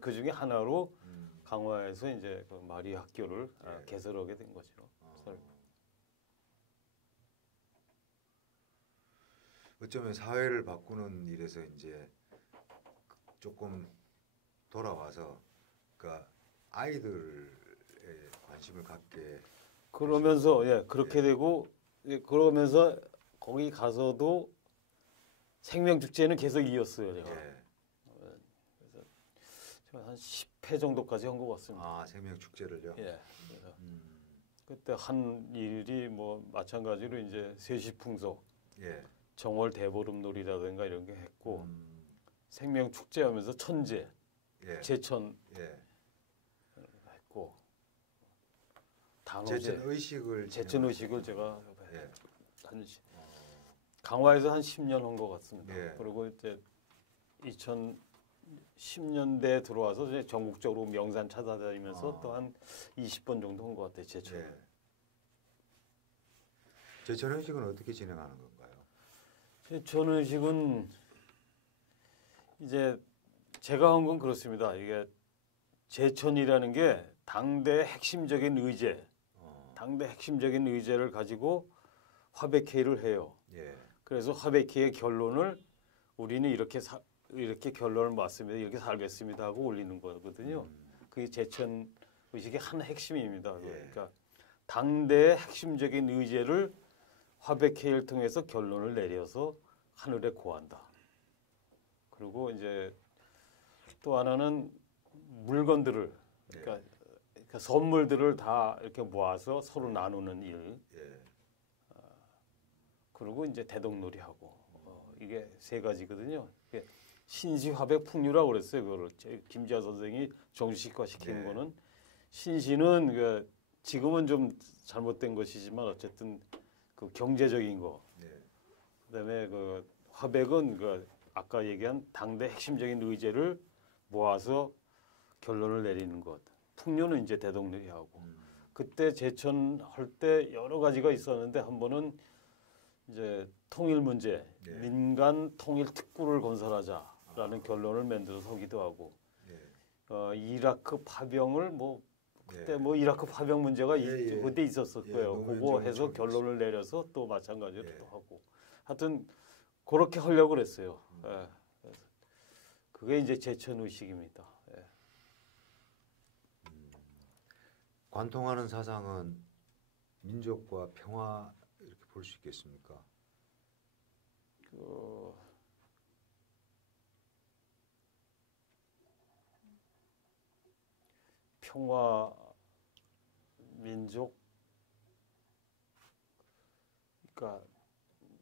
그 중에 하나로 음. 강화에서 이제 그 마리 학교를 예. 개설하게 된 거죠. 어쩌면 사회를 바꾸는 일에서 이제 조금 돌아와서 그러니까 아이들에 관심을 갖게 그러면서 예, 그렇게 되고 예, 그러면서 거기 가서도 생명축제는 계속 이었어요. 제가. 예. 제가 한 10회 정도까지 한 것 같습니다. 아 생명 축제를요. 예. 그래서 음. 그때 한 일이 뭐 마찬가지로 이제 세시풍속, 예. 정월 대보름놀이라든가 이런 게 했고 생명축제하면서 천재, 예. 제천 예. 했고 단오제, 제천 의식을 제천 의식을 제가 예. 한 강화에서 한 10년 한 것 같습니다. 예. 그리고 이제 2010년대에 들어와서 이제 전국적으로 명산 찾아다니면서 또 한 20번 정도 한 것 같아요. 제천. 예. 제천 의식은 어떻게 진행하는 건가요? 제천 의식은 이제 제가 한 건 그렇습니다. 이게 제천이라는 게 당대의 핵심적인 의제, 당대 핵심적인 의제를 가지고 화백회의를 해요. 예. 그래서 화백회의 결론을 우리는 이렇게 결론을 맞습니다. 이렇게 살겠습니다 하고 올리는 거거든요. 그게 제천 의식의 한 핵심입니다. 예. 그러니까 당대의 핵심적인 의제를 화백회의를 통해서 결론을 내려서 하늘에 고한다. 그리고 이제 또 하나는 물건들을 그러니까 선물들을 다 이렇게 모아서 서로 나누는 일. 예. 그리고 이제 대동놀이하고 이게 세 가지거든요. 이게 신시화백 풍류라고 그랬어요. 그거를 김지아 선생이 정식화 시키는 네. 거는 신시는 그 지금은 좀 잘못된 것이지만 어쨌든 그 경제적인 거. 네. 그다음에 그 화백은 그 아까 얘기한 당대 핵심적인 의제를 모아서 결론을 내리는 것. 풍류는 이제 대동놀이하고. 그때 제천 할 때 여러 가지가 있었는데 한 번은 이제 통일 문제, 네. 민간 통일 특구를 건설하자라는 결론을 만들어서 하기도 하고, 예. 이라크 파병을 뭐 그때 예. 뭐 이라크 파병 문제가 예. 그때 있었을 예, 거예요. 노무현 그거 정부 해서 처음이었어요. 결론을 내려서 또 마찬가지로 예. 또 하고, 하여튼 그렇게 하려고 그랬어요. 예. 그래서 그게 이제 제천 의식입니다. 예. 관통하는 사상은 민족과 평화 이렇게 볼 수 있겠습니까? 그 평화 민족 그러니까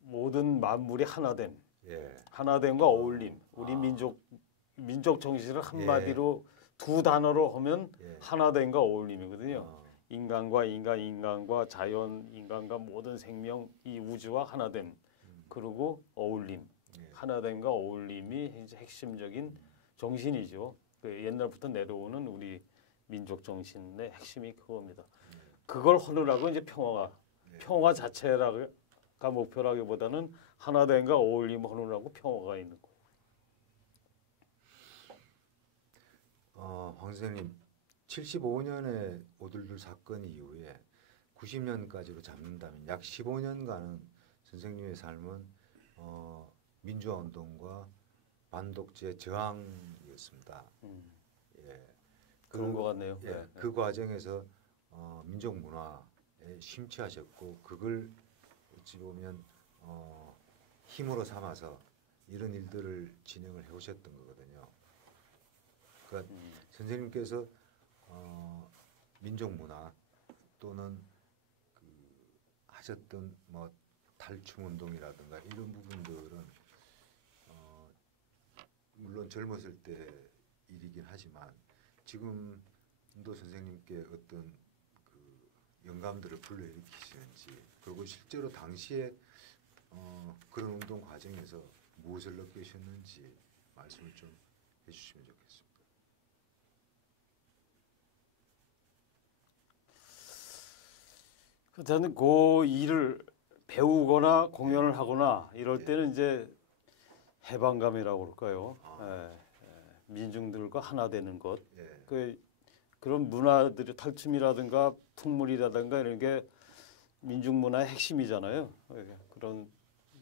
모든 만물이 하나됨, 예. 하나됨과 어울림. 우리 민족 정신을 한마디로 두 단어로 하면 예. 하나됨과 어울림이거든요. 어. 인간과 인간과 자연, 인간과 모든 생명, 이 우주와 하나됨. 그리고 어울림. 예. 하나됨과 어울림이 이제 핵심적인 정신이죠. 그 옛날부터 내려오는 우리 민족 정신의 핵심이 그겁니다. 그걸 하느라고 이제 평화 자체가 목표라기보다는 하나됨과 어울림 하느라고 평화가 있는 거. 황 선생님, 75년의 오들들 사건 이후에 90년까지로 잡는다면 약 15년간은 선생님의 삶은 민주화 운동과 반독재 저항이었습니다. 예. 그런 것 같네요. 예, 그 과정에서 민족 문화에 심취하셨고 그걸 어찌 보면 힘으로 삼아서 이런 일들을 진행을 해오셨던 거거든요. 그러니까 선생님께서 민족 문화 또는 그 하셨던 뭐 탈춤 운동이라든가 이런 부분들은 물론 젊었을 때 일이긴 하지만 지금도 선생님께 어떤 그 영감들을 불러일으키시는지 그리고 실제로 당시에 그런 운동 과정에서 무엇을 느끼셨는지 말씀을 좀 해주시면 좋겠습니다. 저는 그 일을 배우거나 공연을 하거나 이럴 때는 이제 해방감이라고 그럴까요? 아. 민중들과 하나 되는 것. 예. 그런 문화들의 탈춤이라든가 풍물이라든가 이런 게 민중 문화의 핵심이잖아요. 그런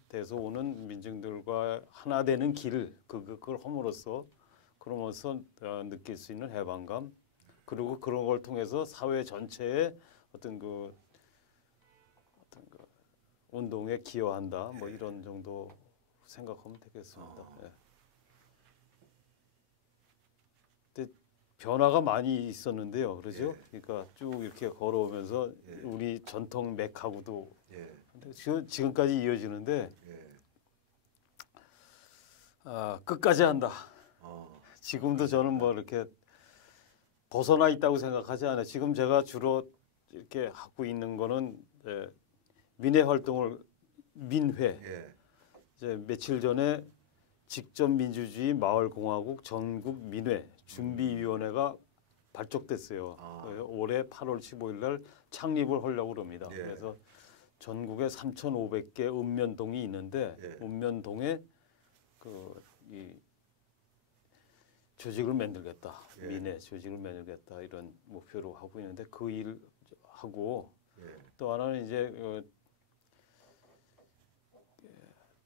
데서 오는 민중들과 하나 되는 길을 그걸 함으로써 그러면서 느낄 수 있는 해방감, 그리고 그런 걸 통해서 사회 전체에 어떤 그 운동에 기여한다. 뭐 이런 정도 생각하면 되겠습니다. 예. 근데 변화가 많이 있었는데요, 그렇죠? 그러니까 쭉 이렇게 걸어오면서 우리 전통 맥하고도 근데 지금까지 이어지는데 끝까지 한다. 지금도 저는 뭐 이렇게 벗어나 있다고 생각하지 않아요. 지금 제가 주로 이렇게 하고 있는 거는 민회 활동을 민회. 이제 며칠 전에 직접민주주의 마을공화국 전국 민회 준비위원회가 발족됐어요. 그래서 올해 8월 15일 날 창립을 하려고 합니다. 그래서 전국에 3,500개 읍면동이 있는데 읍면동에 이 조직을 만들겠다. 민회 조직을 만들겠다. 이런 목표로 하고 있는데 그 일 하고 또 하나는 이제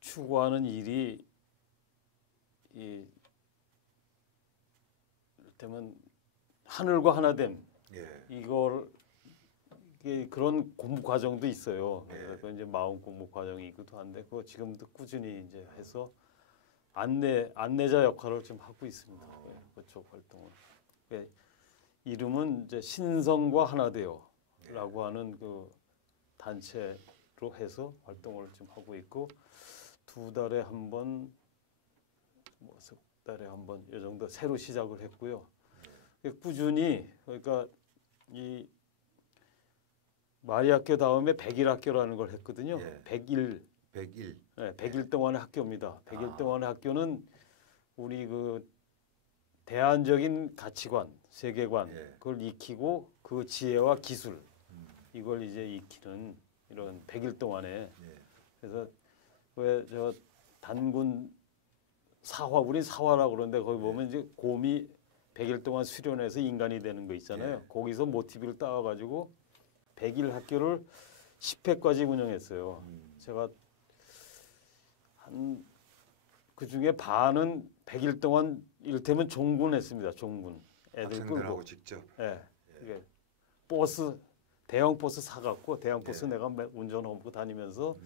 추구하는 일이 이를테면 하늘과 하나됨 그런 공부 과정도 있어요. 그래서 이제 마음 공부 과정이기도 한데 그거 지금도 꾸준히 이제 해서 안내자 역할을 좀 하고 있습니다. 그쪽 활동을. 이름은 이제 신성과 하나되어라고 하는 그 단체로 해서 활동을 좀 하고 있고 2달에 한 번, 뭐 석 달에 한 번 이 정도 새로 시작을 했고요. 꾸준히 그러니까 이 마리학교 다음에 100일 학교라는 걸 했거든요. 100일. 100일 동안의 학교입니다. 100일 동안의 학교는 우리 그 대안적인 가치관, 세계관 그걸 익히고 그 지혜와 기술 이걸 이제 익히는 이런 100일 동안에 그래서 왜 저 단군 사화 우린 사화라고 그러는데 거기 보면 이제 곰이 100일 동안 수련해서 인간이 되는 거 있잖아요. 거기서 모티브를 따와가지고 100일 학교를 10회까지 운영했어요. 제가 한 그 중에 반은 100일 동안 이를테면 종군했습니다. 종군 애들 끌고 직접. 이게 버스 대형 버스 사갖고 대형 버스 내가 운전하고 다니면서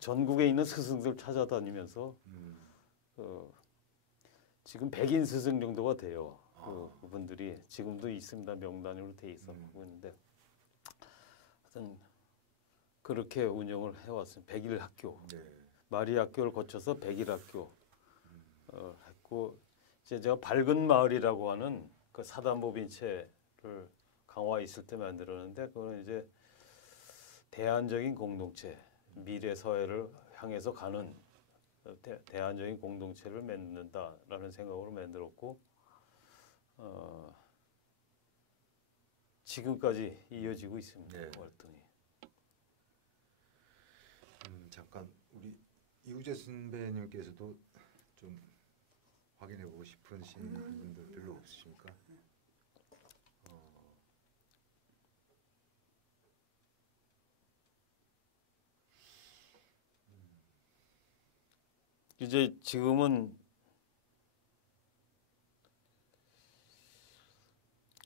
전국에 있는 스승들 찾아다니면서 지금 100인 스승 정도가 돼요. 그분들이 지금도 있습니다. 명단으로 돼 있어 하고 있는데 하여튼 그렇게 운영을 해왔습니다. 100일 학교. 마리 학교를 거쳐서 100일 학교 했고 이제 제가 밝은 마을이라고 하는 그 사단법인체를 강화에 있을 때 만들었는데 그거는 이제 대안적인 공동체, 미래 사회를 향해서 가는 대안적인 공동체를 만든다라는 생각으로 만들었고 지금까지 이어지고 있습니다. 활동이. 잠깐 우리 이우재 선배님께서도 좀 확인해보고 싶으신 부분도 별로 없으십니까? 이제 지금은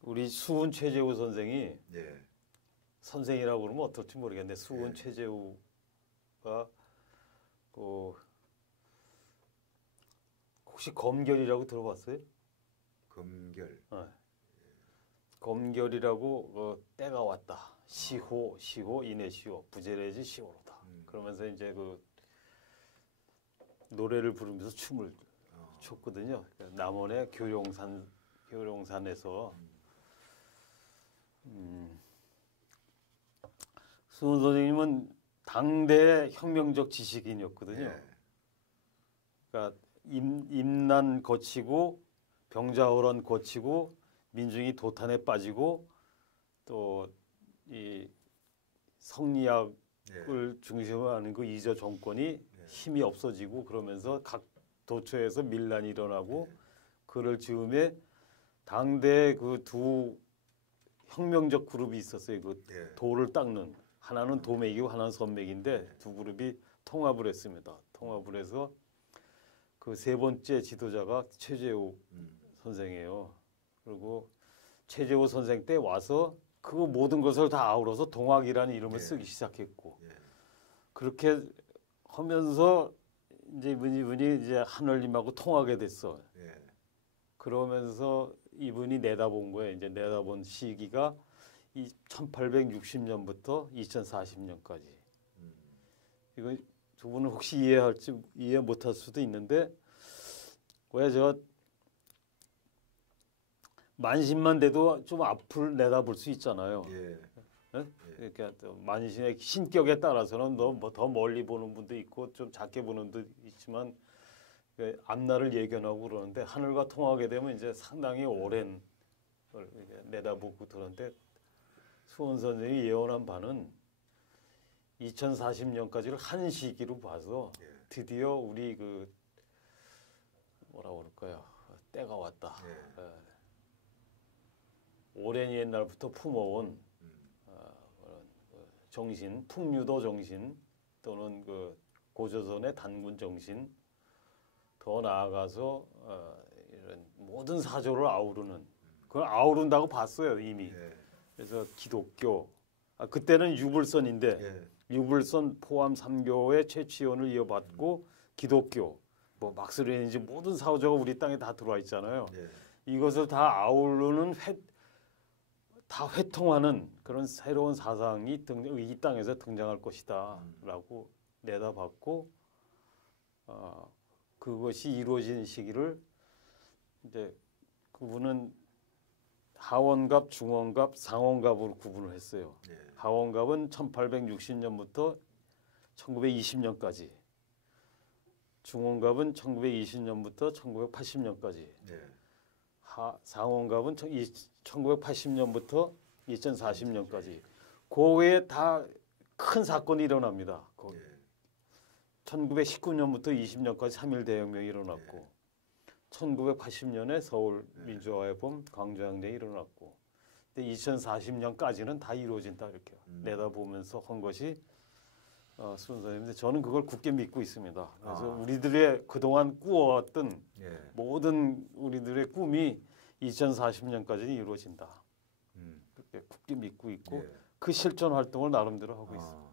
우리 수훈 최재우 선생이 선생이라고 그러면 어떨지 모르겠는데 수훈 최재우가 그 혹시 검결이라고 들어봤어요? 검결. 검결이라고 때가 왔다. 시호 이내시호 부재래지 시호로다. 그러면서 이제 그 노래를 부르면서 춤을 췄거든요. 남원의 교룡산에서 수훈 선생님은 당대의 혁명적 지식인이었거든요. 그러니까 임난 거치고 병자호란 거치고 민중이 도탄에 빠지고 또 이 성리학을 중심으로 하는 그 이저 정권이 힘이 없어지고 그러면서 각 도처에서 밀란이 일어나고 그를 즈음에 당대 그 두 혁명적 그룹이 있었어요. 그 예. 돌을 닦는 하나는 도맥이고 하나는 선맥인데 두 그룹이 통합을 했습니다. 통합을 해서 그 세 번째 지도자가 최재우 선생이에요. 그리고 최재우 선생 때 와서 그 모든 것을 다 아우러서 동학이라는 이름을 쓰기 시작했고 그렇게 하면서 이제 이분이 이제 하늘님하고 통하게 됐어. 그러면서 이분이 내다본 거예요. 이제 내다본 시기가 이 1860년부터 2040년까지. 이거 두 분은 혹시 이해 못할 수도 있는데 왜 저 만신만 돼도 좀 앞을 내다볼 수 있잖아요. 그러니까 또 만신의 신격에 따라서는 더 멀리 보는 분도 있고 좀 작게 보는 분도 있지만 그 앞날을 예견하고 그러는데 하늘과 통하게 되면 이제 상당히 오랜 걸 내다보고 그러는데 수원 선생이 예언한 바는 2040년까지를 한 시기로 봐서 드디어 우리 그 뭐라고 그럴까요? 때가 왔다. 오랜 옛날부터 품어온 정신, 풍류도 정신 또는 그 고조선의 단군 정신 더 나아가서 이런 모든 사조를 아우르는 그걸 아우른다고 봤어요 이미. 그래서 기독교 그때는 유불선인데 유불선 포함 3교의 최치원을 이어받고 기독교 뭐 막스레인지 모든 사조가 우리 땅에 다 들어와 있잖아요. 이것을 다 아우르는 다 회통하는 그런 새로운 사상이 이 땅에서 등장할 것이다라고 내다봤고 그것이 이루어진 시기를 이제 그분은 하원갑, 중원갑, 상원갑으로 구분을 했어요. 하원갑은 1860년부터 1920년까지, 중원갑은 1920년부터 1980년까지, 상원갑은 1980년부터 2040년까지. 그거에 다 큰 사건이 일어납니다. 1919년부터 20년까지 3.1 대혁명이 일어났고 1980년에 서울 민주화의 봄 광주항쟁이 일어났고 근데 2040년까지는 다 이루어진다 이렇게 내다보면서 한 것이 순서인데 저는 그걸 굳게 믿고 있습니다. 그래서 우리들의 그동안 꾸어왔던 모든 우리들의 꿈이 2040년까지는 이루어진다. 그렇게 굳게 믿고 있고 그 실천 활동을 나름대로 하고 있습니다.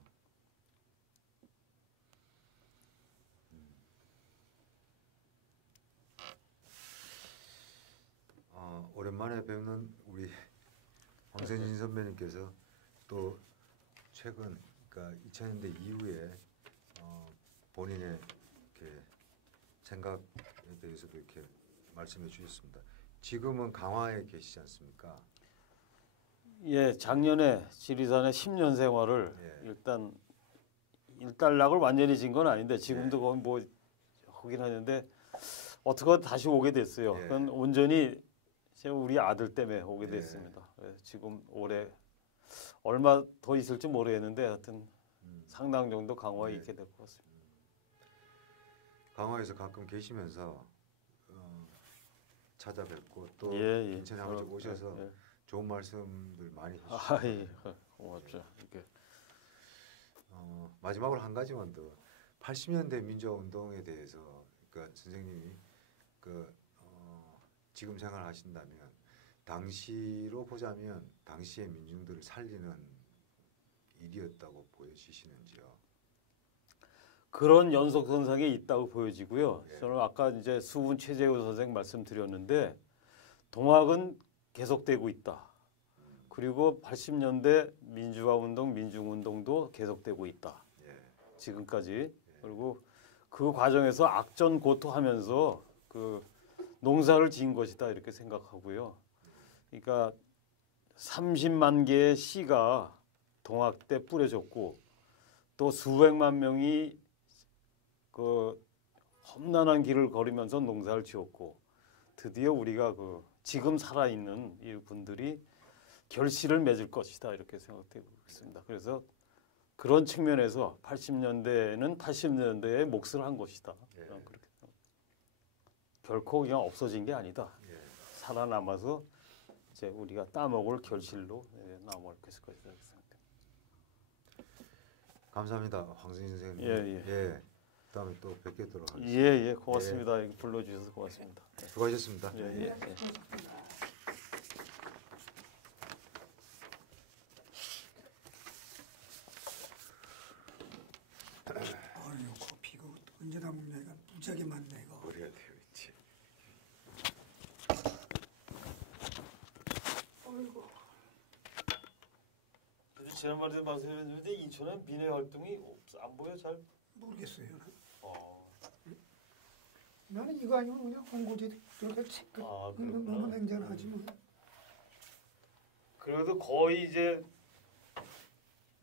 오랜만에 뵙는 우리 황선진 선배님께서 또 최근 그러니까 2000년대 이후에 본인의 이렇게 생각에 대해서도 이렇게 말씀해 주셨습니다. 지금은 강화에 계시지 않습니까? 예, 작년에 지리산의 10년 생활을 일단 일단락을 완전히 진 건 아닌데 지금도 거기 뭐 하긴 하는데 어떻게 다시 오게 됐어요. 그건 온전히 우리 아들 때문에 오게 됐습니다. 지금 올해 얼마 더 있을지 모르겠는데 하여튼 상당 정도 강화에 있게 될 것 같습니다. 강화에서 가끔 계시면서 찾아뵙고 또 예. 인천에 한번 오셔서 좋은 말씀들 많이 해주시고 고맙죠. 이렇게. 마지막으로 한 가지만 더 80년대 민주화 운동에 대해서 그러니까 선생님이 지금 생각하신다면 당시로 보자면 당시의 민중들을 살리는 일이었다고 보여지시는지요? 그런 연속선상에 있다고 보여지고요. 저는 아까 이제 수훈 최재우 선생 말씀드렸는데 동학은 계속되고 있다. 그리고 80년대 민주화 운동, 민중운동도 계속되고 있다. 지금까지. 그리고 그 과정에서 악전고토하면서 그 농사를 지은 것이다 이렇게 생각하고요. 그러니까 30만 개의 씨가 동학 때 뿌려졌고 또 수백만 명이 그 험난한 길을 걸으면서 농사를 지었고 드디어 우리가 그 지금 살아있는 이 분들이 결실을 맺을 것이다 이렇게 생각되고 있습니다. 그래서 그런 측면에서 80년대에는 80년대에 몫을 한 것이다. 저는 그렇게 생각합니다. 결코 그냥 없어진 게 아니다. 예. 살아남아서 이제 우리가 따먹을 결실로 남을 것일 것이다 이렇게 생각됩니다. 감사합니다, 황승진 선생님. 예, 예. 다음에 또 뵙겠도록 하겠습니다. 예, 고맙습니다. 이렇게 불러주셔서 고맙습니다. 수고하셨습니다. 예, 예, 예. 어휴 커피 이거 언제 다 먹냐 이거 무지하게 많네 이거. 머리가 되어 있지. 어이구. 근데 지난번에도 말씀드렸는데 인천은 비내 활동이 안 보여 잘. 모르겠어요. 나는 이거 아니면 그냥 홍고지 들어가 체크. 아, 너무 그렇구나. 냉정하지 뭐. 그래도 거의 이제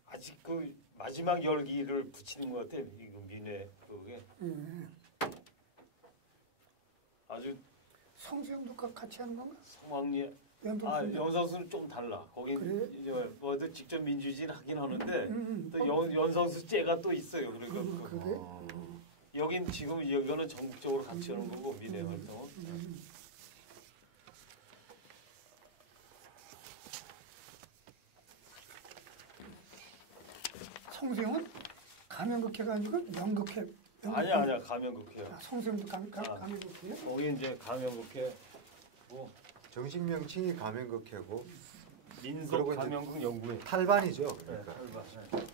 아직 그 마지막 열기를 붙이는 것 같아. 이거 미네 그게 예. 아주 성수형도 같이 하는 건가? 성황리. 연동. 아, 연성수는 좀 달라. 거기 그래? 이제 뭐도 직접 민주주의를 하긴 하는데 또 어, 연성수 째가 또 있어요. 그러니까 그래? 여긴 지금 여기는 전국적으로 같이 하는 거고 미래 활동은. 성수형은 가면극회가 아니고 연극회. 아니야 가면국회야. 아, 성수형도 가면극회요? 거기 이제 가면국회 뭐 정식 명칭이 가면극회고 민속 그리고 이제 가면국 연구회. 탈반이죠. 네, 그러니까. 탈반.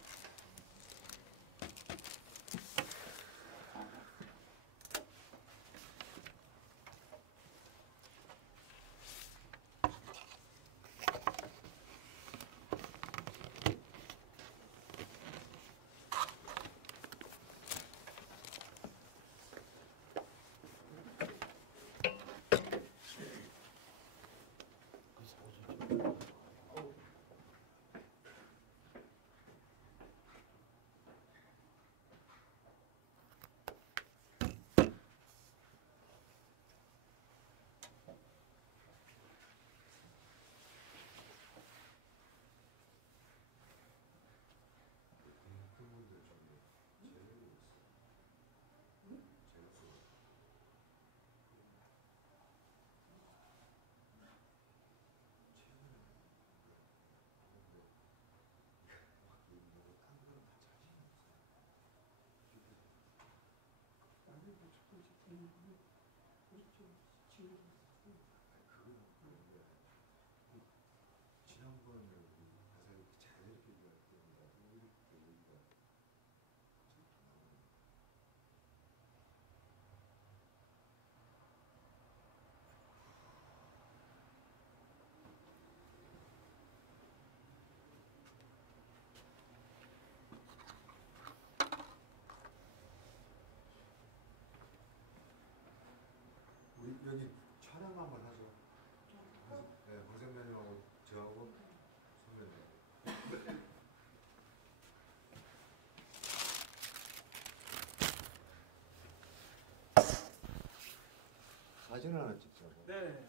우리 여기 촬영 한번 하죠. 네, 고생면님하고 저하고 선배님. 사진 하나 찍자고. 네.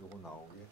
요거 나오게.